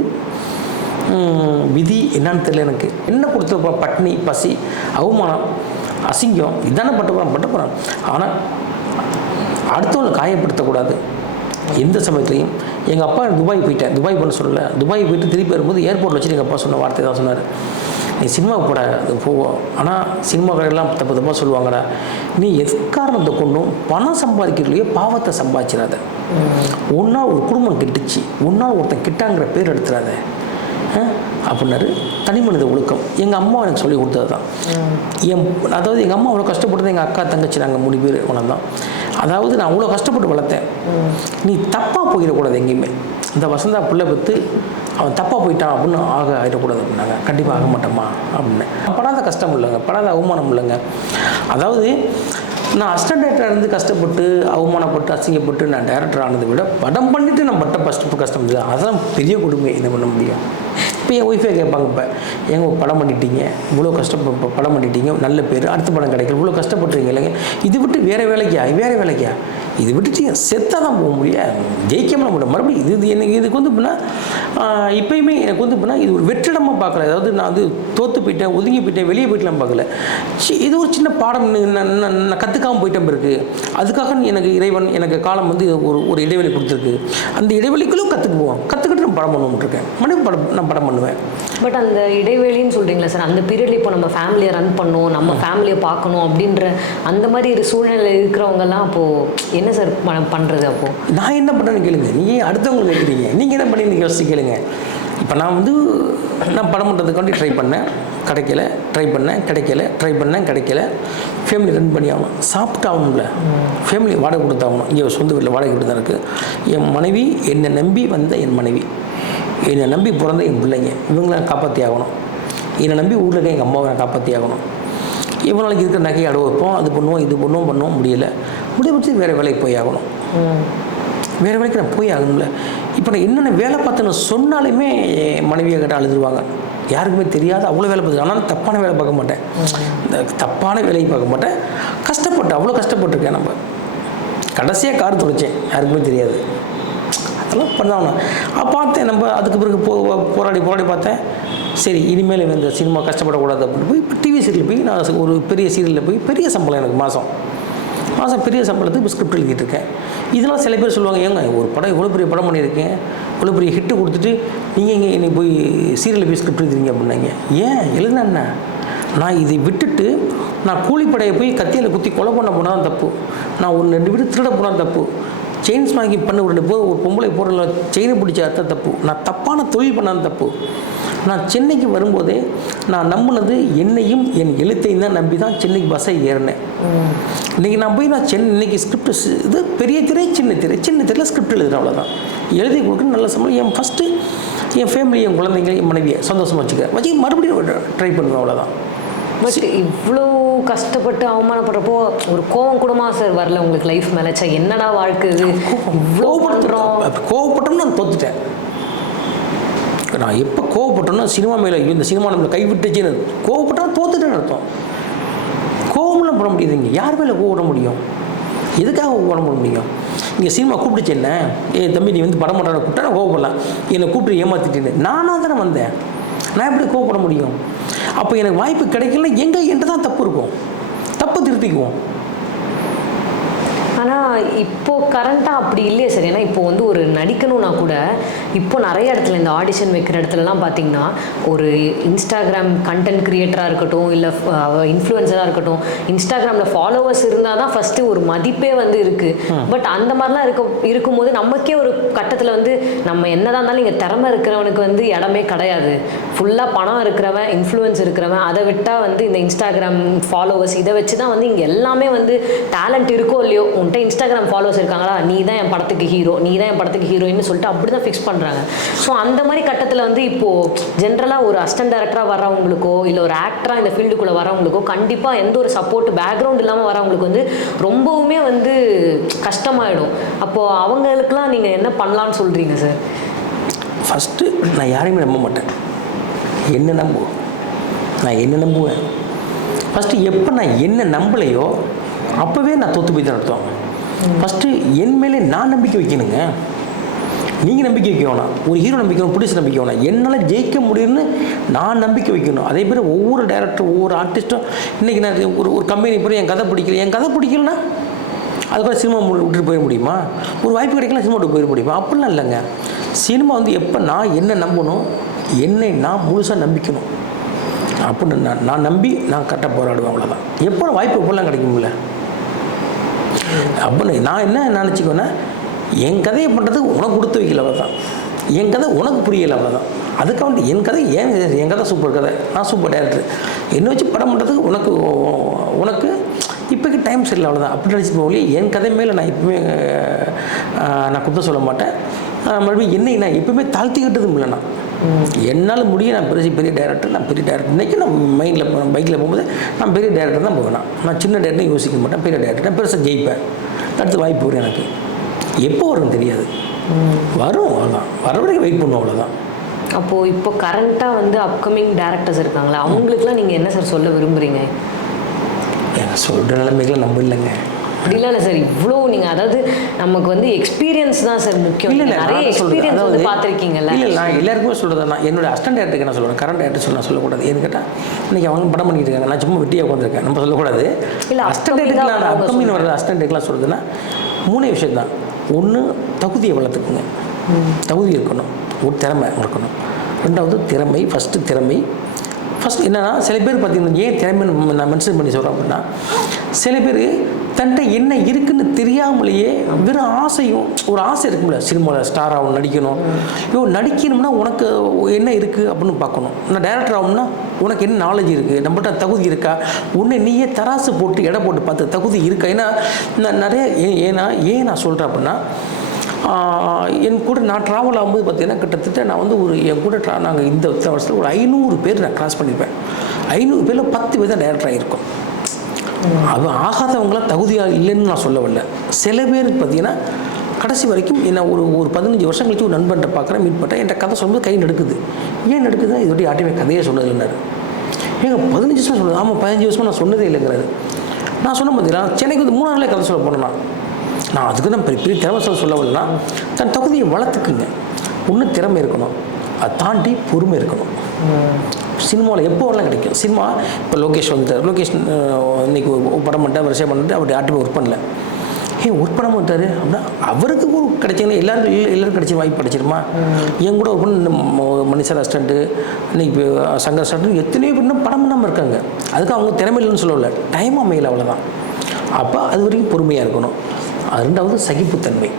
விதி. என்னன்னு தெரியல எனக்கு. என்ன கொடுத்த பட்னி, பசி, அவமானம், அசிங்கம் இதானே பட்டு போகிறான். ஆனால் அடுத்தவங்களை காயப்படுத்தக்கூடாது எந்த சமயத்துலையும். எங்கள் அப்பா துபாய் போயிட்டேன், துபாய் பண்ண சொல்லலை. துபாய் போயிட்டு திருப்பி வரும்போது ஏர்போர்ட்டில் வச்சுட்டு எங்கள் அப்பா சொன்ன வார்த்தை தான் சொன்னார், நீ சினிமாவுக்கு போட போவோம், ஆனால் சினிமா கடையெல்லாம் தப்பாக சொல்லுவாங்கடா, நீ எக்காரணத்தை கொண்டும் பணம் சம்பாதிக்கிறதுலையே பாவத்தை சம்பாதிச்சிடாத. ஒன்றா ஒரு குடும்பம் கிட்டுச்சு, ஒன்றா ஒருத்தன் கிட்டாங்கிற பேர் எடுத்துடாத அப்படின்னாரு. தனி மனித ஒழுக்கம் எங்கள் அம்மா எனக்கு சொல்லி கொடுத்தது தான். அதாவது எங்கள் அம்மா அவ்வளோ கஷ்டப்பட்டது, எங்கள் அக்கா தங்கச்சி நாங்கள் 3 பேர் வளர்ந்தோம். அதாவது நான் அவ்வளோ கஷ்டப்பட்டு வளர்த்தேன். நீ தப்பாக போயிடக்கூடாது எங்கேயுமே. இந்த வசந்தா பிள்ளை பற்றி அவன் தப்பாக போயிட்டான் அப்படின்னு ஆகிடக்கூடாது அப்படின்னாங்க. கண்டிப்பாக ஆக மாட்டோமா அப்படின்னு. படாத கஷ்டம் இல்லைங்க, படாத அவமானம் இல்லைங்க. அதாவது நான் அசிஸ்டன்ட் டேரக்டராக இருந்து கஷ்டப்பட்டு அவமானப்பட்டு அசிங்கப்பட்டு நான் டேரக்டர் ஆனதை விட படம் பண்ணிவிட்டு நான் பட்ட கஷ்டம் இல்லை. அதெல்லாம் பெரிய கொடுமை. என்ன பண்ண முடியும்? இப்போ என் ஒய்ஃபே கேட்பாங்க, இப்போ எங்க படம் பண்ணிட்டீங்க, இவ்வளோ படம் பண்ணிட்டீங்க, நல்ல பேர், அடுத்த படம் கிடைக்கல, இவ்வளோ கஷ்டப்பட்டுறீங்க இல்லைங்க, இது விட்டு வேறு வேலைக்கா இது விட்டுட்டு செத்தாக தான் போக முடியாது, ஜெயிக்காம முடியும். மறுபடியும் இது எனக்கு இதுக்கு வந்து இப்படின்னா இப்போயுமே எனக்கு வந்து இப்படின்னா இது ஒரு வெற்றிடமாக பார்க்கல. அதாவது நான் வந்து தோற்று போயிட்டேன், ஒதுங்கி போயிட்டேன், வெளியே போயிட்டுலாம் பார்க்கல. இது ஒரு சின்ன பாடம் நான் கற்றுக்காமல் போயிட்டேன் இருக்குது. அதுக்காக எனக்கு இறைவன் எனக்கு காலம் வந்து ஒரு இடைவெளி கொடுத்துருக்கு. அந்த இடைவெளிக்குள்ளும் கற்றுக்கிட்டு நான் படம் பண்ணுவேன். நான் படம் பண்ணுவேன். பட் அந்த இடைவெளின்னு சொல்கிறீங்களா சார், அந்த பீரியடில் இப்போ நம்ம ஃபேமிலியை ரன் பண்ணணும், நம்ம ஃபேமிலியை பார்க்கணும் அப்படின்ற அந்த மாதிரி ஒரு சூழ்நிலை இருக்கிறவங்கெல்லாம் அப்போது என்ன சார் பண்ணுறது? அப்போது நான் என்ன பண்ணுறேன்னு கேளுங்க, நீங்கள் அடுத்தவங்க கேட்குறீங்க, நீங்கள் என்ன பண்ணி யோசிச்சு கேளுங்க. இப்போ நான் வந்து நான் படம் பண்ணுறதுக்காண்டி ட்ரை பண்ணேன், கிடைக்கல, ட்ரை பண்ணேன், கிடைக்கல. ஃபேமிலி ரன் பண்ணி ஆகணும், சாப்பிட்டு ஆகணும்ல, ஃபேமிலி வாடகை கொடுத்தாகணும். இங்கே சொந்த வீட்டில் வாடகை கொடுத்தா இருக்குது. என் மனைவி, என்னை நம்பி வந்த என் மனைவி, என்னை நம்பி பிறந்த என் பிள்ளைங்க, இவங்களை காப்பாற்றி ஆகணும். என்னை நம்பி ஊரில் இருக்க எங்கள் அம்மாவை நான் காப்பாற்றி ஆகணும். இவ்வளோ நாளைக்கு இருக்கிற நகையை அடவு வைப்போம், அது பண்ணுவோம், இது பண்ணுவோம், முடியபட்சு வேறு வேலைக்கு போய் ஆகணும். வேறு வேலைக்கு நான் போய் ஆகணும்ல. இப்போ நான் என்னென்ன வேலை பார்த்தேன்னு சொன்னாலுமே மனைவியை கிட்ட அழுதுருவாங்க. யாருக்குமே தெரியாது அவ்வளோ வேலை பார்த்து. ஆனால் தப்பான வேலை பார்க்க மாட்டேன், இந்த தப்பான வேலையை பார்க்க மாட்டேன். அவ்வளோ கஷ்டப்பட்டுருக்கேன். நம்ம கடைசியாக கார் துடைச்சேன், யாருக்குமே தெரியாது. அதெல்லாம் பண்ணாங்க. பார்த்தேன் நம்ம அதுக்கு பிறகு போராடி பார்த்தேன். சரி இனிமேல் இந்த சினிமா கஷ்டப்படக்கூடாது அப்படின்னு போய் இப்போ டிவி சீரியல் போய் நான் ஒரு பெரிய சீரியலில் போய் பெரிய சம்பளம் எனக்கு மாதம் பெரிய சம்பளத்துக்கு ஸ்கிரிப்ட் எழுதிட்டு இருக்கேன். இதெல்லாம் சில பேர் சொல்லுவாங்க, ஏங்க ஒரு படம் இவ்வளோ பெரிய படம் பண்ணியிருக்கேன், இவ்வளோ பெரிய ஹிட்டு கொடுத்துட்டு நீங்கள் இங்கே என்னை போய் சீரியலில் போய் ஸ்கிரிப்ட் எழுதுறீங்க அப்படின்னாங்க. ஏன் எழுதுனா நான் இதை விட்டுட்டு நான் கூலிப்படையை போய் கத்தியில் குத்தி கொலை பண்ண போனால் தான் தப்பு, நான் ஒரு 2 வீடு திருட போனால் தப்பு, செயின் ஸ்மாக்கிங் பண்ண ஒரு பொம்பளை போடுற செயினை பிடிச்ச அர்த்தம் தப்பு, நான் தப்பான தொழில் பண்ணாத தப்பு. நான் சென்னைக்கு வரும்போதே நான் நம்பினது என்னையும் என் எழுத்தையும் தான் நம்பி தான் சென்னைக்கு பஸ்ஸை ஏறினேன். இன்றைக்கி நான் போய் இன்றைக்கி ஸ்கிரிப்ட் இது பெரிய திரை சின்ன திரையில் ஸ்கிரிப்ட் எழுதுறேன். அவ்வளோதான். எழுதி கொடுக்குன்னு நல்ல சம்பளம். என் ஃபஸ்ட்டு என் ஃபேமிலி, என் குழந்தைங்க, என் மனைவியை சந்தோஷமாக வச்சு மறுபடியும் ட்ரை பண்ணுவேன். அவ்வளோதான். பட் இவ்வளோ கஷ்டப்பட்டு அவமானப்படுறப்போ ஒரு கோவம் கூடமா சார் வரல உங்களுக்கு லைஃப் மேலே? என்னடா வாழ்க்கை இது, கோவப்பட்டோம்னு நான் தோத்துட்டேன். நான் எப்போ கோவப்பட்டோன்னா சினிமா மேலே இந்த சினிமா நம்மளை கைவிட்டுச்சுன்னு கோவப்பட்டால் தோத்துட்டேன்னு அர்த்தம். கோவம்லாம் போட முடியுதுங்க. யார் மேலே கோவப்பட முடியும்? எதுக்காக கோவப்பட முடியும்? இங்கே சினிமா கூப்பிடுச்சு என்ன, தம்பி நீ வந்து படம் பண்ணுற கூப்பிட்டா நான் கோவப்படலாம், என்னை கூப்பிட்டு ஏமாற்றிட்டேன்னு நானாக தானே வந்தேன், நான் எப்படி கோவப்பட முடியும்? அப்போ எனக்கு வாய்ப்பு கிடைக்கல, என்கிட்ட தான் தப்பு இருக்கும், தப்பு திருத்திக்குவோம். ஆனால் இப்போது கரண்ட்டாக அப்படி இல்லையே சார். ஏன்னா இப்போ வந்து ஒரு நடிக்கணும்னா கூட இப்போ நிறைய இடத்துல இந்த ஆடிஷன் வைக்கிற இடத்துலலாம் பார்த்தீங்கன்னா ஒரு இன்ஸ்டாகிராம் கண்டென்ட் க்ரியேட்டராக இருக்கட்டும், இல்லை இன்ஃப்ளூயன்சராக இருக்கட்டும், இன்ஸ்டாகிராமில் ஃபாலோவர்ஸ் இருந்தால் தான் ஃபஸ்ட்டு ஒரு மதிப்பே வந்து இருக்குது. பட் அந்த மாதிரிலாம் இருக்கும்போது நமக்கே ஒரு கட்டத்தில் வந்து நம்ம என்னதான் இருந்தாலும் இங்கே திறமை இருக்கிறவனுக்கு வந்து இடமே கிடையாது. ஃபுல்லாக பணம் இருக்கிறவன், இன்ஃப்ளூயன்ஸ் இருக்கிறவன், அதை விட்டால் வந்து இந்த இன்ஸ்டாகிராம் ஃபாலோவர்ஸ் இதை வச்சு தான் வந்து இங்கே எல்லாமே வந்து டேலண்ட் இருக்கோ இல்லையோ, இன்ஸ்டாகிராம் ஃபாலோவர்ஸ் இருக்காங்களா, நீ தான் என் படத்துக்கு ஹீரோ, நீ தான் என் படத்துக்கு ஹீரோயின்னு சொல்லிட்டு அப்படி தான் ஃபிக்ஸ் பண்ணுறாங்க. ஸோ அந்த மாதிரி கட்டத்தில் வந்து இப்போது ஜென்ரலாக ஒரு அசிஸ்டன்ட் டைரக்டராக வரவங்களுக்கோ இல்லை ஒரு ஆக்டராக இந்த ஃபீல்டுக்குள்ளே வரவங்களுக்கோ கண்டிப்பாக எந்த ஒரு சப்போர்ட் பேக்ரவுண்ட் இல்லாமல் வரவங்களுக்கு வந்து ரொம்பவுமே வந்து கஷ்டமாயிடும். அப்போது அவங்களுக்குலாம் நீங்கள் என்ன பண்ணலான்னு சொல்கிறீங்க சார்? ஃபஸ்ட்டு நான் யாரையுமே நம்ப மாட்டேன், என்ன நம்புவேன். நான் என்ன நம்புவேன் ஃபஸ்ட்டு. எப்போ நான் என்ன நம்பலையோ அப்போவே நான் தோற்று போய் தான் அர்த்தம். ஃபஸ்ட்டு என் மேலே நான் நம்பிக்கை வைக்கணுங்க. நீங்கள் நம்பிக்கை வைக்க வேணாம், ஒரு ஹீரோ நம்பிக்கை வேணும், ப்ரொடியூசர் நம்பிக்கை வேணாம், என்னால் ஜெயிக்க முடியும்னு நான் நம்பிக்கை வைக்கணும். அதே மாதிரி ஒவ்வொரு டைரக்டர், ஒவ்வொரு ஆர்டிஸ்ட்டும் இன்றைக்கி நான் ஒரு கம்பெனி போய் என் கதை பிடிக்கலன்னா அதுக்கப்புறம் சினிமா விட்டுட்டு போயிட முடியுமா? ஒரு வாய்ப்பு கிடைக்கலாம் சினிமா விட்டு போயிட முடியுமா? அப்படிலாம் இல்லைங்க. சினிமா வந்து எப்போ நான் என்ன நம்பணும், என்னை நான் முழுசாக நம்பிக்கணும் அப்படின்னு நான் நம்பி நான் கரெக்டாக போராடுவேன். அவ்வளோதான். எப்போ வாய்ப்பு எப்போல்லாம் கிடைக்கும்ல அப்படின்னு நான் என்ன நினச்சிக்குவேன்னா, என் கதையை பண்ணுறது உனக்கு கொடுத்து வைக்கல, அவ்வளோதான். என் கதை உனக்கு புரியலை, அவ்வளோதான். அதுக்காக வந்து என் கதை என் கதை சூப்பர் கதை, நான் சூப்பர் டைரக்டர், என்னை வச்சு படம் பண்ணுறதுக்கு உனக்கு இப்போக்கு டைம் சரியில்லை, அவ்வளோதான். அப்படி நினச்சிட்டு போகலையே. என் கதை மேலே நான் எப்பவுமே நான் குற்றம் சொல்ல மாட்டேன். மறுபடியும் என்னை நான் எப்பவுமே தாழ்த்திக்கிட்டதும் இல்லை. நான் என்னால் முடிய நான் பெரிய டைரக்டர், நான் பெரிய டைரக்டர். இன்றைக்கி நான் மைண்டில் பைக்கில் போகும்போது நான் பெரிய டைரக்டர் தான் போவேன். நான் சின்ன டைரக்டர் யோசிக்க மாட்டேன், பெரிய டைரக்டர் நான் பெருசாக ஜெயிப்பேன். அடுத்து வாய்ப்பு வரும், எனக்கு எப்போ வரும் தெரியாது, வரும், அவ்வளோதான். வர வரைக்கும் வெயிட் பண்ணுவோம், அவ்வளோதான். அப்போது இப்போ கரண்ட்டாக வந்து அப்கமிங் டேரக்டர்ஸ் இருக்காங்களா, அவங்களுக்குலாம் நீங்கள் என்ன சார் சொல்ல விரும்புகிறீங்க? சொல்கிற நிலைமைகளை நம்ம இல்லைங்க. அப்படி இல்லை சார், இவ்வளோ நீங்கள் அதாவது நமக்கு வந்து எக்ஸ்பீரியன்ஸ் தான் சார் முக்கியம். இல்லை நிறைய எக்ஸ்பீரியன்ஸ் வந்து பார்த்துருக்கீங்கல்ல. இல்லை நான் எல்லாருக்குமே சொல்கிறது, நான் என்னோட அசிஸ்டன்ட் டேரக்டருக்கு என்ன சொல்கிறேன், கரண்ட் டேரக்டர் நான் சொல்லக்கூடாது. ஏன்னு கேட்டால் இன்றைக்கி அவங்க படம் பண்ணிட்டு இருக்காங்க, நான் சும்மா வெட்டியாக உட்காந்துருக்கேன், நம்ம சொல்லக்கூடாது. இல்லை அசிஸ்டன்ட் டேரக்டர்லாம் அப்கமிங் வர்றது அசிஸ்டன்ட் டேரக்டர்லாம் சொல்கிறதுன்னா 3 விஷயம் தான். ஒன்று தகுதியை வளர்த்துக்குங்க, தகுதி இருக்கணும், ஒரு திறமை இருக்கணும். 2வது திறமை. ஃபஸ்ட் என்னென்னா, சில பேர் பார்த்தீங்கன்னா ஏன் திறமை நான் மென்ஷன் பண்ணி சொல்கிறேன் அப்படின்னா, சில பேர் தன்ட்ட என்ன இருக்குன்னு தெரியாமலேயே வெறும் ஆசையும், ஒரு ஆசை இருக்கும்ல, சினிமாவில் ஸ்டார் ஆகணும், நடிக்கணும். நடிக்கணும்னா உனக்கு என்ன இருக்குது அப்படின்னு பார்க்கணும். நான் டைரக்டர் ஆகணும்னா உனக்கு என்ன நாலேஜ் இருக்குது, நம்மகிட்ட தகுதி இருக்கா, உன்னை நீயே தராசு போட்டு எடை போட்டு பார்த்து தகுதி இருக்கா. ஏன்னா நான் நிறைய ஏன் நான் சொல்கிறேன் அப்படின்னா, என் கூட நான் ட்ராவல் ஆகும்போது பார்த்தீங்கன்னா கிட்டத்தட்ட நான் வந்து என் கூட நாங்கள் இந்த வருஷத்தில் ஒரு 500 பேர் நான் கிராஸ் பண்ணியிருப்பேன். 500 பேரில் 10 பேர் தான் டைரக்டர் ஆகியிருக்கோம். அது ஆகாதவங்களாம் தகுதியாக இல்லைன்னு நான் சொல்ல வரல. சில பேருக்கு பார்த்தீங்கன்னா கடைசி வரைக்கும் என்ன ஒரு 15 வருஷம் கழிச்சு ஒரு நண்பன்ட்ட பார்க்குறேன், மீட் பண்ணுறேன், என்கிட்ட கதை சொல்லும்போது கை நடுக்குது. ஏன் நடுக்குது? இதோட யார்ட்டையுமே கதையே சொன்னதில்லைன்னாரு. ஏங்க 15 வருஷமாக சொல்லுது. ஆமாம் 15 வருஷமாக நான் சொன்னதே இல்லைங்கிறாரு. நான் சொன்ன பார்த்தீங்கன்னா சென்னைக்கு வந்து 3 நாளே கதை சொல்ல போனேன். நான் நான் அதுக்கு தான் பெரிய திறமை சொல்ல வரலன்னா, தன் தகுதியை வளர்த்துக்குங்க. ஒன்று திறமை இருக்கணும், அதை தாண்டி பொறுமை இருக்கணும். சினிமாவில் எப்போ வரலாம் கிடைக்கும். சினிமா இப்போ லோகேஷ் வந்துட்டார், லோகேஷ் இன்னைக்கு படம் பண்ணிட்டு வரிசை பண்ணிட்டு அவர் யார்ட்டுமே ஒர்க் பண்ணல. ஒர்க் பண்ண மாட்டார் அப்படின்னா அவருக்கு ஒரு கிடைச்சிங்கன்னா எல்லாருக்கும் கிடைச்சி வாய்ப்பு கிடைச்சிருமா? என் கூட ஒர்க் பண்ண மணிஷா ரெஸ்டாரண்ட்டு, இன்னைக்கு சங்கர் ரெஸ்டாரண்ட் எத்தனையோ பேர் இன்னும் படம் பண்ணாமல் இருக்காங்க. அதுக்கு அவங்க திறமை இல்லைன்னு சொல்லல, டைம் அமையல, அவ்வளோதான். அப்போ அது வரைக்கும் பொறுமையாக இருக்கணும். ரெண்டாவது சகிப்புத்தன்மை.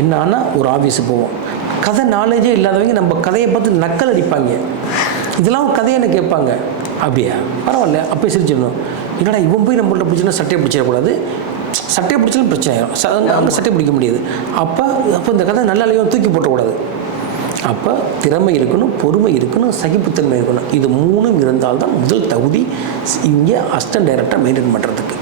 என்னன்னா ஒரு ஆஃபீஸுக்கு போவோம், கதை நாலேஜே இல்லாதவங்க நம்ம கதையை பார்த்து நக்கல் அடிப்பாங்க. இதெல்லாம் ஒரு கதையை என்ன கேட்பாங்க, அப்படியா பரவாயில்ல, அப்போ சிரிச்சிடணும். என்னடா இவன் போய் நம்மள்ட்ட பிடிச்சினா சட்டையை பிடிச்சிடக்கூடாது, சட்டையை பிடிச்சாலும் பிரச்சனை ஆயிடும், அங்கே சட்டையை பிடிக்க முடியாது. அப்போ இந்த கதை நல்ல அலையும் தூக்கி போட்டக்கூடாது. அப்போ திறமை இருக்கணும், பொறுமை இருக்கணும், சகிப்புத்தன்மை இருக்கணும். இது 3 இருந்தால்தான் முதல் தகுதி இங்கே அசிஸ்டன்ட் டைரக்டராக மெயின்டைன் பண்ணுறதுக்கு.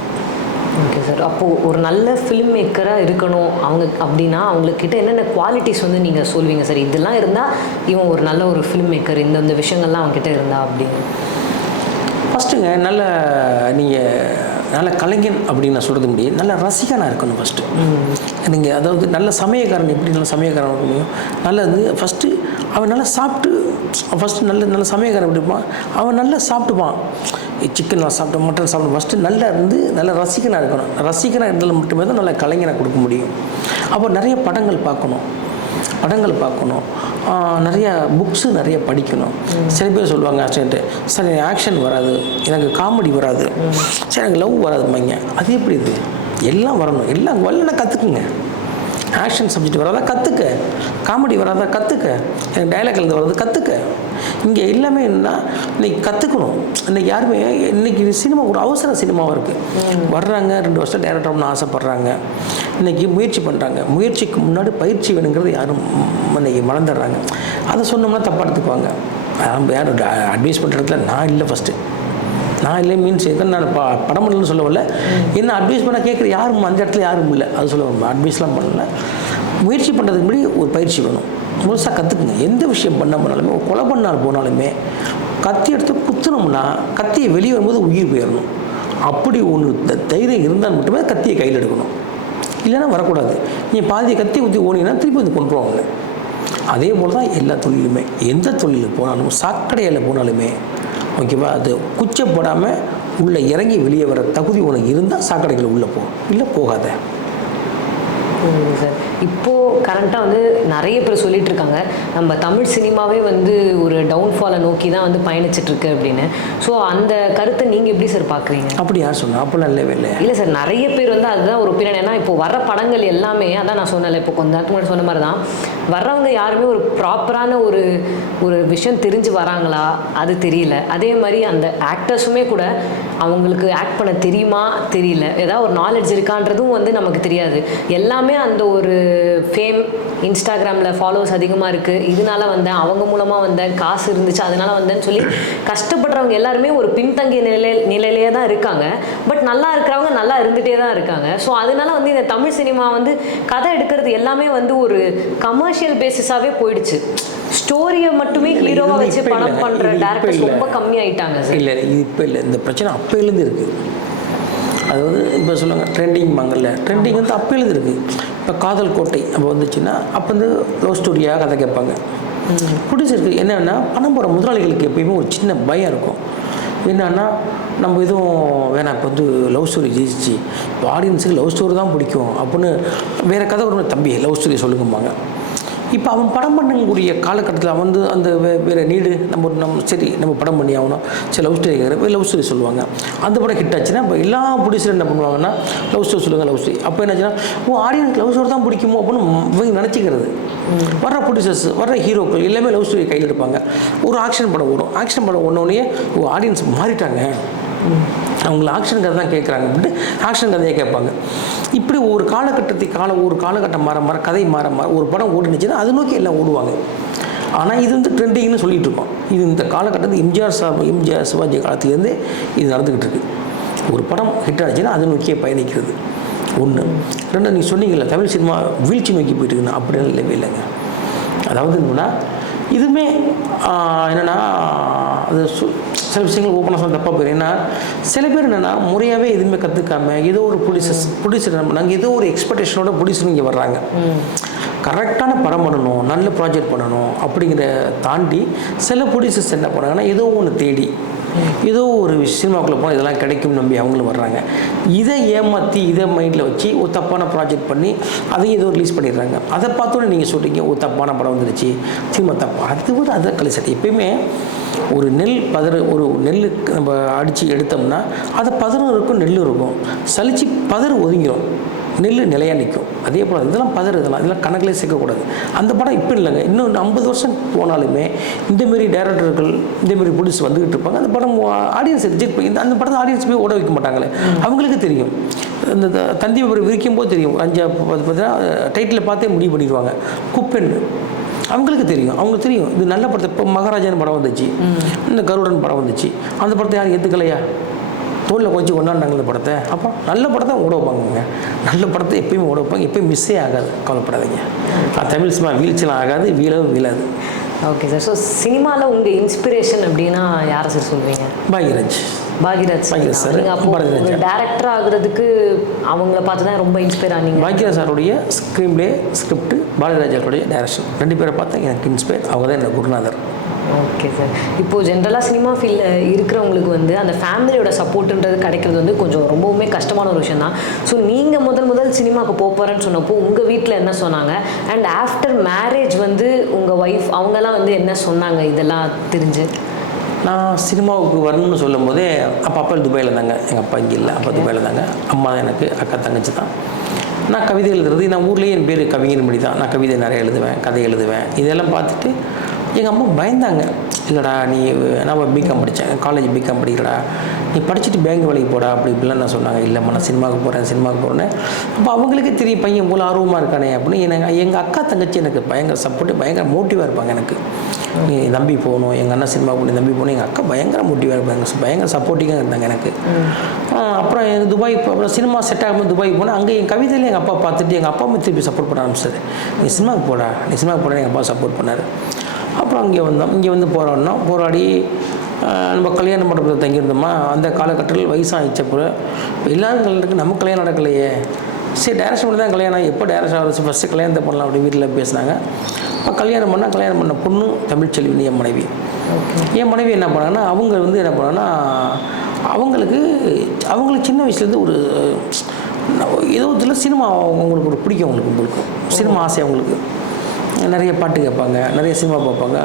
Okay sir. அப்போது ஒரு நல்ல ஃபிலிம் மேக்கராக இருக்கணும் அவங்க அப்படின்னா அவங்கக்கிட்ட என்னென்ன குவாலிட்டிஸ் வந்து நீங்கள் சொல்வீங்க சார்? இதெல்லாம் இருந்தால் இவன் ஒரு நல்ல ஒரு ஃபிலிம் மேக்கர், இந்த விஷயங்கள்லாம் அவங்ககிட்ட இருந்தா அப்படின்னு. ஃபஸ்ட்டுங்க, நல்ல கலைஞன் அப்படின்னு நான் சொல்கிறது முடியும், நல்ல ரசிகனாக இருக்கணும் ஃபஸ்ட்டு. நீங்கள் அதாவது நல்ல சமயக்காரன் எப்படி நல்ல சமயக்காரன் இருக்க முடியும்? நல்லது ஃபஸ்ட்டு அவன் நல்லா சாப்பிட்டு, ஃபஸ்ட்டு நல்ல சமயக்காரன் எப்படி இருப்பான், அவன் நல்லா சாப்பிட்டுப்பான். சிக்கன் நான் சாப்பிட்டேன், மட்டன் சாப்பிட்டேன். ஃபஸ்ட்டு நல்லா இருந்து நல்ல ரசிகனாக இருக்கணும். ரசிகனாக இருந்தால் மட்டுமே தான் நல்ல கலைஞனாக கொடுக்க முடியும். அப்போ நிறைய படங்கள் பார்க்கணும், நிறைய புக்ஸு நிறைய படிக்கணும். சில பேர் சொல்லுவாங்க ஆக்சிடென்ட்டு, சார் எனக்கு ஆக்ஷன் வராது, எனக்கு காமெடி வராது, சரி எனக்கு லவ் வராதுமாங்க. அது எப்படி இது? எல்லாம் வரணும், எல்லாம் வரலன்னா கற்றுக்குங்க. ஆக்ஷன் சப்ஜெக்ட் வராதா கற்றுக்க, காமெடி வராதா கற்றுக்க, எனக்கு டைலாக் எழுத வராது கற்றுக்க. இங்கே எல்லாமே என்ன, இன்றைக்கி கற்றுக்கணும். இன்றைக்கி யாருமே இன்றைக்கி சினிமா ஒரு அவசர சினிமாவாக இருக்குது. வர்றாங்க 2 வருஷம் டைரக்டர் ஆகணும்னு ஆசைப்பட்றாங்க, இன்றைக்கி முயற்சி பண்ணுறாங்க. முயற்சிக்கு முன்னாடி பயிற்சி வேணுங்கிறது யாரும் இன்றைக்கி மறந்துடுறாங்க. அதை சொன்னோம்னா தப்பாக எடுத்துக்குவாங்க. நம்ம யாரும் அட்வைஸ் பண்ணுற இடத்துல நான் இல்லை. ஃபஸ்ட்டு நான் இல்லை மீன்ஸ் எதுக்கு நான் படம் பண்ணலன்னு சொல்ல வரல, என்ன அட்வைஸ் பண்ண கேட்குற யாரும் அந்த இடத்துல யாரும் இல்லை, அது சொல்ல வரல. அட்வைஸ்லாம் பண்ணல. முயற்சி பண்ணுறதுக்கு முன்னாடி ஒரு பயிற்சி வேணும். முழுசாக கற்றுக்குங்க. எந்த விஷயம் பண்ண போனாலுமே, ஒரு கொலை பண்ணால் போனாலுமே கத்தி எடுத்து குத்துனோம்னா கத்தியை வெளியே வரும்போது உயிர் போயிடணும். அப்படி ஒன்று தைரியம் இருந்தால் மட்டுமே கத்தியை கையில் எடுக்கணும், இல்லைன்னா வரக்கூடாது. நீ பாதியை கத்தி ஊற்றி ஓடினா திருப்பி வந்து கொண்டுருவாங்க. அதே போல் தான் எல்லா தொழிலுமே. எந்த தொழில் போனாலும், சாக்கடையில் போனாலுமே ஓகேவா, அது குச்சப்படாமல் உள்ளே இறங்கி வெளியே வர தகுதி உனக்கு இருந்தால் சாக்கடைகள் உள்ளே போ, இல்லை போகாத. சார் இப்போது கரண்ட்டாக வந்து நிறைய பேர் சொல்லிட்டு இருக்காங்க, நம்ம தமிழ் சினிமாவே வந்து ஒரு டவுன்ஃபாலை நோக்கி தான் வந்து பயணிச்சிட்ருக்கு அப்படின்னு. ஸோ அந்த கருத்தை நீங்கள் எப்படி சார் பார்க்குறீங்க? அப்படி யார் சொன்னால்? அப்படிலாம் இல்லவே இல்லை. இல்லை சார், நிறைய பேர் வந்து அதுதான் ஒரு ஒப்பீனியன். ஏன்னா இப்போ வர படங்கள் எல்லாமே அதான் நான் சொன்னல, இப்போ கொஞ்ச நேரத்துக்கு முன்னாடி சொன்ன மாதிரி தான் வர்றவங்க யாருமே ஒரு ப்ராப்பரான ஒரு விஷயம் தெரிஞ்சு வராங்களா அது தெரியல. அதே மாதிரி அந்த ஆக்டர்ஸுமே கூட அவங்களுக்கு ஆக்ட் பண்ண தெரியுமா தெரியல, ஏதாவது ஒரு நாலேஜ் இருக்கான்றதும் வந்து நமக்கு தெரியாது. எல்லாமே அந்த ஒரு ஃபேம், இன்ஸ்டாகிராமில் ஃபாலோவர்ஸ் அதிகமாக இருக்குது, இதனால வந்தேன், அவங்க மூலமாக வந்தேன், காசு இருந்துச்சு அதனால வந்தேன்னு சொல்லி கஷ்டப்படுறவங்க எல்லாருமே ஒரு பின்தங்கிய நிலையிலே தான் இருக்காங்க. பட் நல்லா இருக்கிறவங்க நல்லா இருந்துகிட்டே தான் இருக்காங்க. ஸோ அதனால வந்து இந்த தமிழ் சினிமா வந்து கதை எடுக்கிறது எல்லாமே வந்து ஒரு கமர்ஷியல் பேசிஸாகவே போயிடுச்சு. ஸ்டோரியை மட்டுமே ஹீரோவாக வச்சு படம் பண்ணுற டேரக்டர்ஸ் ரொம்ப கம்மியாயிட்டாங்க சார். இல்லை, இது இப்போ இல்லை, இந்த பிரச்சனை அப்போலேருந்து இருக்குது. அதாவது இப்போ சொல்லுவாங்க ட்ரெண்டிங் வாங்கல, ட்ரெண்டிங் வந்து அப்போலேருந்து இருக்குது. இப்போ காதல் கோட்டை அப்போ வந்துச்சுன்னா அப்போ வந்து லவ் ஸ்டோரியாக கதை கேட்பாங்க. ப்ரொடியூசருக்கு என்னென்னா பணம் போகிற முதலாளிகளுக்கு எப்பயுமே ஒரு சின்ன பயம் இருக்கும். என்னன்னா நம்ம எதுவும் வேணாம், இப்போ வந்து லவ் ஸ்டோரி ஜெயிச்சிச்சு, இப்போ ஆடியன்ஸுக்கு லவ் ஸ்டோரி தான் பிடிக்கும் அப்படின்னு வேறு கதை ஒரு தம்பி லவ் ஸ்டோரி சொல்லுங்கம்பாங்க. இப்போ அவன் படம் பண்ணக்கூடிய காலகட்டத்தில் அவன் வந்து அந்த வேறு நீடு நம்ம சரி நம்ம படம் பண்ணி ஆகணும், சரி லவ் ஸ்டோரி கேட்குற லவ் ஸ்டோரி சொல்லுவாங்க. அந்த படம் ஹிட் ஆச்சுன்னா இப்போ எல்லா ப்ரொடியூசரும் என்ன பண்ணுவாங்கன்னா லவ் ஸ்டோரி சொல்லுங்கள், லவ் ஸ்டோரி. அப்போ என்னாச்சுன்னா ஆடியன்ஸ் லவ் ஸ்டோரி தான் பிடிக்குமோ அப்படின்னு இவங்க நினச்சிக்கிறது. வர்ற ப்ரொடியூசர்ஸ், வர்ற ஹீரோக்கள் எல்லாமே லவ் ஸ்டோரி கையில் எடுப்பாங்க. ஒரு ஆக்ஷன் படம் வரும், ஆக்ஷன் படம் ஒன்றோடனே ஆடியன்ஸ் மாறிட்டாங்க, அவங்கள ஆக்ஷன் கதை தான் கேட்குறாங்க அப்படின்ட்டு ஆக்ஷன் கதையை கேட்பாங்க. இப்படி ஒரு காலகட்டம் மாற கதை மாற ஒரு படம் ஓடினுச்சுன்னா அது நோக்கி எல்லாம் ஓடுவாங்க. ஆனால் இது வந்து ட்ரெண்டிங்னு சொல்லிகிட்டு இருக்கோம். இது இந்த காலகட்டத்தில் எம்ஜிஆர் சிவாஜி காலத்துலேருந்தே இது நடந்துக்கிட்டு இருக்குது. ஒரு படம் ஹிட் ஆச்சுன்னா அது நோக்கியே பயணிக்கிறது ஒன்று. ரெண்டு, நீங்கள் சொன்னீங்கல்ல தமிழ் சினிமா வீழ்ச்சி நோக்கி போயிட்டு இருக்குன்னா அப்படின்னு இல்லவே இல்லைங்க. அதாவது என்னன்னா இதுவுமே என்னென்னா அது சில விஷயங்கள் ஓப்பனாக சொல்ல தப்பாக போயிடும். ஏன்னா சில பேர் என்னென்னா முறையாகவே எதுவுமே கற்றுக்காம ஏதோ ஒரு ப்ரொடியூசர் என்ன பண்ணாங்க, ஏதோ ஒரு எக்ஸ்பெக்டேஷனோட ப்ரொடியூசர் இங்கே வர்றாங்க. கரெக்டான படம் பண்ணணும், நல்ல ப்ராஜெக்ட் பண்ணணும் அப்படிங்கிற தாண்டி சில ப்ரொடியூசர்ஸ் என்ன பண்ணாங்கன்னா ஏதோ ஒன்று தேடி ஏதோ ஒரு சினிமாக்குள்ளே போனால் இதெல்லாம் கிடைக்கும் நம்பி அவங்களும் வர்றாங்க. இதை ஏமாற்றி இதை மைண்டில் வச்சு ஒரு தப்பான ப்ராஜெக்ட் பண்ணி அதையும் ஏதோ ரிலீஸ் பண்ணிடுறாங்க. அதை பார்த்தோன்னே நீங்கள் சொல்கிறீங்க ஒரு தப்பான படம் வந்துடுச்சு, சினிமா தப்பு. அது ஒரு அதை கழிச்சட்டு எப்பயுமே ஒரு நெல் ஒரு நெல்லுக்கு நம்ம அடித்து எடுத்தோம்னா அது பதறும் இருக்கும், நெல் இருக்கும். சலிச்சு பதறு ஒதுங்கிடும், நெல் நிலையாக நிற்கும். அதே போல் இதெல்லாம் இதெல்லாம் கணக்கிலே சேர்க்கக்கூடாது. அந்த படம் இப்போ இல்லைங்க, இன்னும் 50 வருஷம் போனாலுமே இந்தமாரி டைரக்டர்கள் இந்தமாரி ப்ரொடியூஸ் வந்துக்கிட்டு இருப்பாங்க. அந்த படம் ஆடியன்ஸ் ரிஜெக்ட் பண்ணி அந்த படத்தை ஆடியன்ஸ் போய் ஓட வைக்க மாட்டாங்களே, அவங்களுக்கு தெரியும். இந்த தந்தி விரிக்கும் போது தெரியும், 5 பார்த்தீங்கன்னா டைட்டில் பார்த்தே முடிவு பண்ணிடுவாங்க குப்பென்னு. அவங்களுக்கு தெரியும் இது நல்ல படத்தை. இப்போ மகாராஜான்னு படம் வந்துச்சு, இந்த கருடன் படம் வந்துச்சு, அந்த படத்தை யாரும் ஏற்றுக்கலையா? தோளில் கொஞ்சம் கொண்டாண்டாங்க இந்த படத்தை. அப்போ நல்ல படத்தை ஓட வைப்பாங்க. நல்ல படத்தை எப்பயுமே ஓட வைப்பாங்க, எப்பயும் மிஸ்ஸே ஆகாது, கவலைப்படாதீங்க. தமிழ் சினிமா வீழ்ச்சிலாம் ஆகாது, வீழாது. Okay sir. ஸோ சினிமாவில் உங்கள் இன்ஸ்பிரேஷன் அப்படின்னா யாரை சார் சொல்லுவீங்க? பாக்யராஜ் சார். அப்போ டேரக்டர் ஆகுறதுக்கு அவங்கள பார்த்து தான் ரொம்ப இன்ஸ்பயர் ஆனீங்க? பாக்யராஜ் சாருடைய ஸ்கிரிப்ட், பாக்யராஜோடைய டைரக்ஷன், 2 பேரை பார்த்தா எனக்கு இன்ஸ்பயர். அவங்க தான் என்னோட குருநாதர். Okay sir. இப்போது ஜென்ரலாக சினிமா ஃபீல்டில் இருக்கிறவங்களுக்கு வந்து அந்த ஃபேமிலியோட சப்போர்ட்டுன்றது கிடைக்கிறது வந்து கொஞ்சம் ரொம்பவுமே கஷ்டமான ஒரு விஷயம் தான். ஸோ நீங்கள் முதல் சினிமாவுக்கு போகிறேன்னு சொன்னப்போ உங்கள் வீட்டில் என்ன சொன்னாங்க? அண்ட் ஆஃப்டர் மேரேஜ் வந்து உங்கள் ஒய்ஃப் அவங்கெல்லாம் வந்து என்ன சொன்னாங்க இதெல்லாம் தெரிஞ்சு? நான் சினிமாவுக்கு வரணும்னு சொல்லும் போதே அப்பா துபாயில் இருந்தாங்க. எங்கள் அப்பா இங்கே இல்லை, அப்பா துபாயில் இருந்தாங்க. அம்மா எனக்கு அக்கா தங்கச்சி தான். நான் கவிதை எழுதுறது, நான் ஊர்லேயே என் பேர் கவிஞர் மணி தான். நான் கவிதை நிறைய எழுதுவேன், கதை எழுதுவேன். இதெல்லாம் பார்த்துட்டு எங்கள் அம்மா பயந்தாங்க. இல்லைடா நீ, நான் பிகாம் படித்தேன், காலேஜ் பிகாம் படிக்கிறடா, நீ படிச்சுட்டு பேங்க் வேலைக்கு போடா அப்படி இப்படிலாம் நான் சொன்னாங்க. இல்லைம்மா நான் சினிமாவுக்கு போகிறேன். அப்போ அவங்களுக்கே தெரியும் பையன் போல் ஆர்வமாக இருக்கானே அப்படின்னு. எங்கள் அக்கா தங்கச்சி எனக்கு பயங்கர சப்போர்ட்டு, பயங்கர மோட்டிவாக இருப்பாங்க. எனக்கு நீ நம்பி போகணும், எங்கள் அண்ணன் சினிமாவுக்கு நீ நம்பி போகணும். எங்கள் அக்கா பயங்கர மோட்டிவாக இருப்பாங்க, பயங்கர சப்போர்ட்டிவாக இருந்தாங்க எனக்கு. அப்புறம் துபாய் அப்புறம் சினிமா செட் ஆகும்போது துபாய் போனேன். அங்கே என் கவிதையில் எங்கள் அப்பா பார்த்துட்டு எங்கள் அப்பா அம்மா திருப்பி சப்போர்ட் பண்ண ஆரம்பிச்சாரு. நீ சினிமாவுக்கு போடா எங்கள் அப்பா சப்போர்ட் பண்ணார். அப்புறம் இங்கே வந்து போராடி நம்ம கல்யாண மண்டபத்தில் தங்கியிருந்தோமா. அந்த காலகட்டத்தில் வயசாகிச்சப்போ எல்லாரும் கல்யாணத்துக்கு நம்ம கல்யாணம் நடக்கலையே, சரி டைரக்ஷன் பண்ணி தான் கல்யாணம், எப்போ டைரக்ஷன் ஆகுது, ஃபஸ்ட்டு கல்யாணத்தை பண்ணலாம் அப்படி வீட்டில் பேசினாங்க. இப்போ கல்யாணம் பண்ண பொண்ணு தமிழ்ச்செல்வின்னு என் மனைவி என்ன பண்ணாங்கன்னா அவங்க வந்து என்ன பண்ணாங்கன்னா அவங்களுக்கு சின்ன வயசுலேருந்து ஒரு ஏதோ இதில் சினிமா அவங்களுக்கு ஒரு பிடிக்கும், அவங்களுக்கு சினிமா ஆசை. அவங்களுக்கு நிறைய பாட்டு கேட்பாங்க, நிறைய சினிமா பார்ப்பாங்க.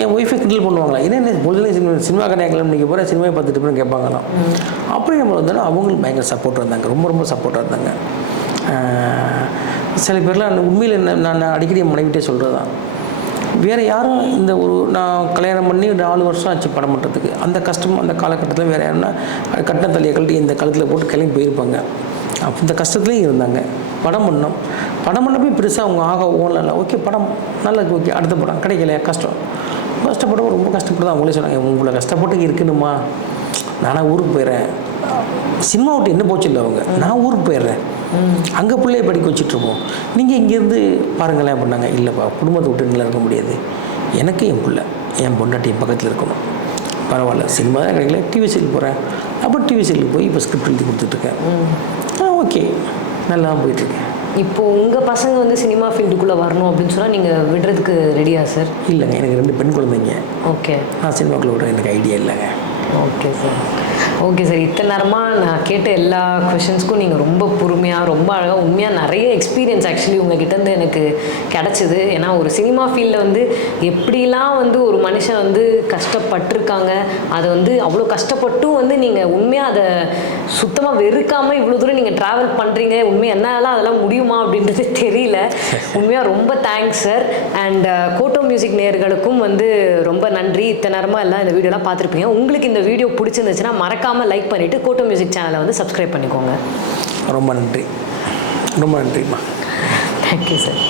என் ஒய்ஃபை கிண்டல் பண்ணுவாங்களா, என்ன பொழுதுலேயும் சினிமா கடையாக கல்யாணம் பண்ணிக்க போகிறேன், சினிமாவை பார்த்துட்டு போகிறேன் கேட்பாங்களாம். அப்படி நம்ம வந்தாலும் அவங்களுக்கு பயங்கர சப்போர்ட்டாக இருந்தாங்க, ரொம்ப சப்போர்ட்டாக இருந்தாங்க. சில பேர்லாம் உண்மையில் நான் அடிக்கடி என் மனைவிட்டே சொல்கிறது தான், வேறு யாரும் இந்த நான் கல்யாணம் பண்ணி 4 வருஷம் ஆச்சு படம் பண்ணுறதுக்கு. அந்த கஷ்டம் அந்த காலகட்டத்தில் வேறு யாருன்னா கட்டின தலையை கழட்டி இந்த கழுத்தில் போட்டு கிளம்பி போயிருப்பாங்க. அப்போ இந்த கஷ்டத்துலேயும் இருந்தாங்க. படம் பண்ணப்போ பெருசாக அவங்க ஓனல ஓகே படம் நல்லா ஓகே, அடுத்த படம் கிடைக்கல, கஷ்டப்பட்டு ரொம்ப கஷ்டப்பட்டு தான் அவங்களே சொன்னாங்க, உங்களை கஷ்டப்பட்டு இருக்கணுமா, நானாக ஊருக்கு போயிடுறேன். சினிமா விட்டு என்ன போச்சு இல்லை அவங்க, நான் ஊருக்கு போயிடுறேன், அங்கே பிள்ளைய படிக்க வச்சுட்ருப்போம், நீங்கள் இங்கேருந்து பாருங்களேன் அப்படின்னாங்க. இல்லைப்பா குடும்பத்தை விட்டு எங்களால் இருக்க முடியாது, எனக்கு என் பிள்ளை என் பொண்டாட்டி என் பக்கத்தில் இருக்கணும். பரவாயில்ல சினிமா தான் கிடைக்கல, டிவி சீரியல் போகிறேன். அப்போ டிவி சீரியல் போய் இப்போ ஸ்கிரிப்ட் எழுதி கொடுத்துட்ருக்கேன். ஓகே நல்லா போயிட்டுருக்கேன். இப்போது உங்கள் பசங்க வந்து சினிமா ஃபீல்டுக்குள்ளே வரணும் அப்படின்னு சொன்னால் நீங்கள் விடுறதுக்கு ரெடியா சார்? இல்லைங்க, எனக்கு 2 பெண் குழந்தைங்க. ஓகே. நான் சினிமாக்குள்ளே விட எனக்கு ஐடியா இல்லைங்க. Okay sir. இத்தனை நேரமாக நான் கேட்ட எல்லா கொஷின்ஸ்க்கும் நீங்கள் ரொம்ப பொறுமையாக ரொம்ப அழகாக உண்மையாக நிறைய எக்ஸ்பீரியன்ஸ் ஆக்சுவலி உங்ககிட்டேருந்து எனக்கு கிடச்சிது. ஏன்னா ஒரு சினிமா ஃபீல்டில் வந்து எப்படிலாம் வந்து ஒரு மனுஷன் வந்து கஷ்டப்பட்டிருக்காங்க, அதை வந்து அவ்வளோ கஷ்டப்பட்டும் வந்து நீங்கள் உண்மையாக அதை சுத்தமாக வெறுக்காமல் இவ்வளோ தூரம் நீங்கள் ட்ராவல் பண்ணுறீங்க. உண்மையாக என்னால் அதெல்லாம் முடியுமா அப்படின்றது தெரியல. உண்மையாக ரொம்ப தேங்க்ஸ் சார். அண்ட் கோட்டோ மியூசிக் நேயர்களுக்கும் வந்து ரொம்ப நன்றி. இத்தனை நேரமாக எல்லாம் இந்த வீடியோலாம் பார்த்துருப்பீங்க. உங்களுக்கு இந்த வீடியோ பிடிச்சிருந்துச்சுன்னா மறக்காமல் லைக் பண்ணிவிட்டு கோட்டோ மியூசிக் சேனலை வந்து சப்ஸ்கிரைப் பண்ணிக்கோங்க. ரொம்ப நன்றிம்மா. Thank you sir.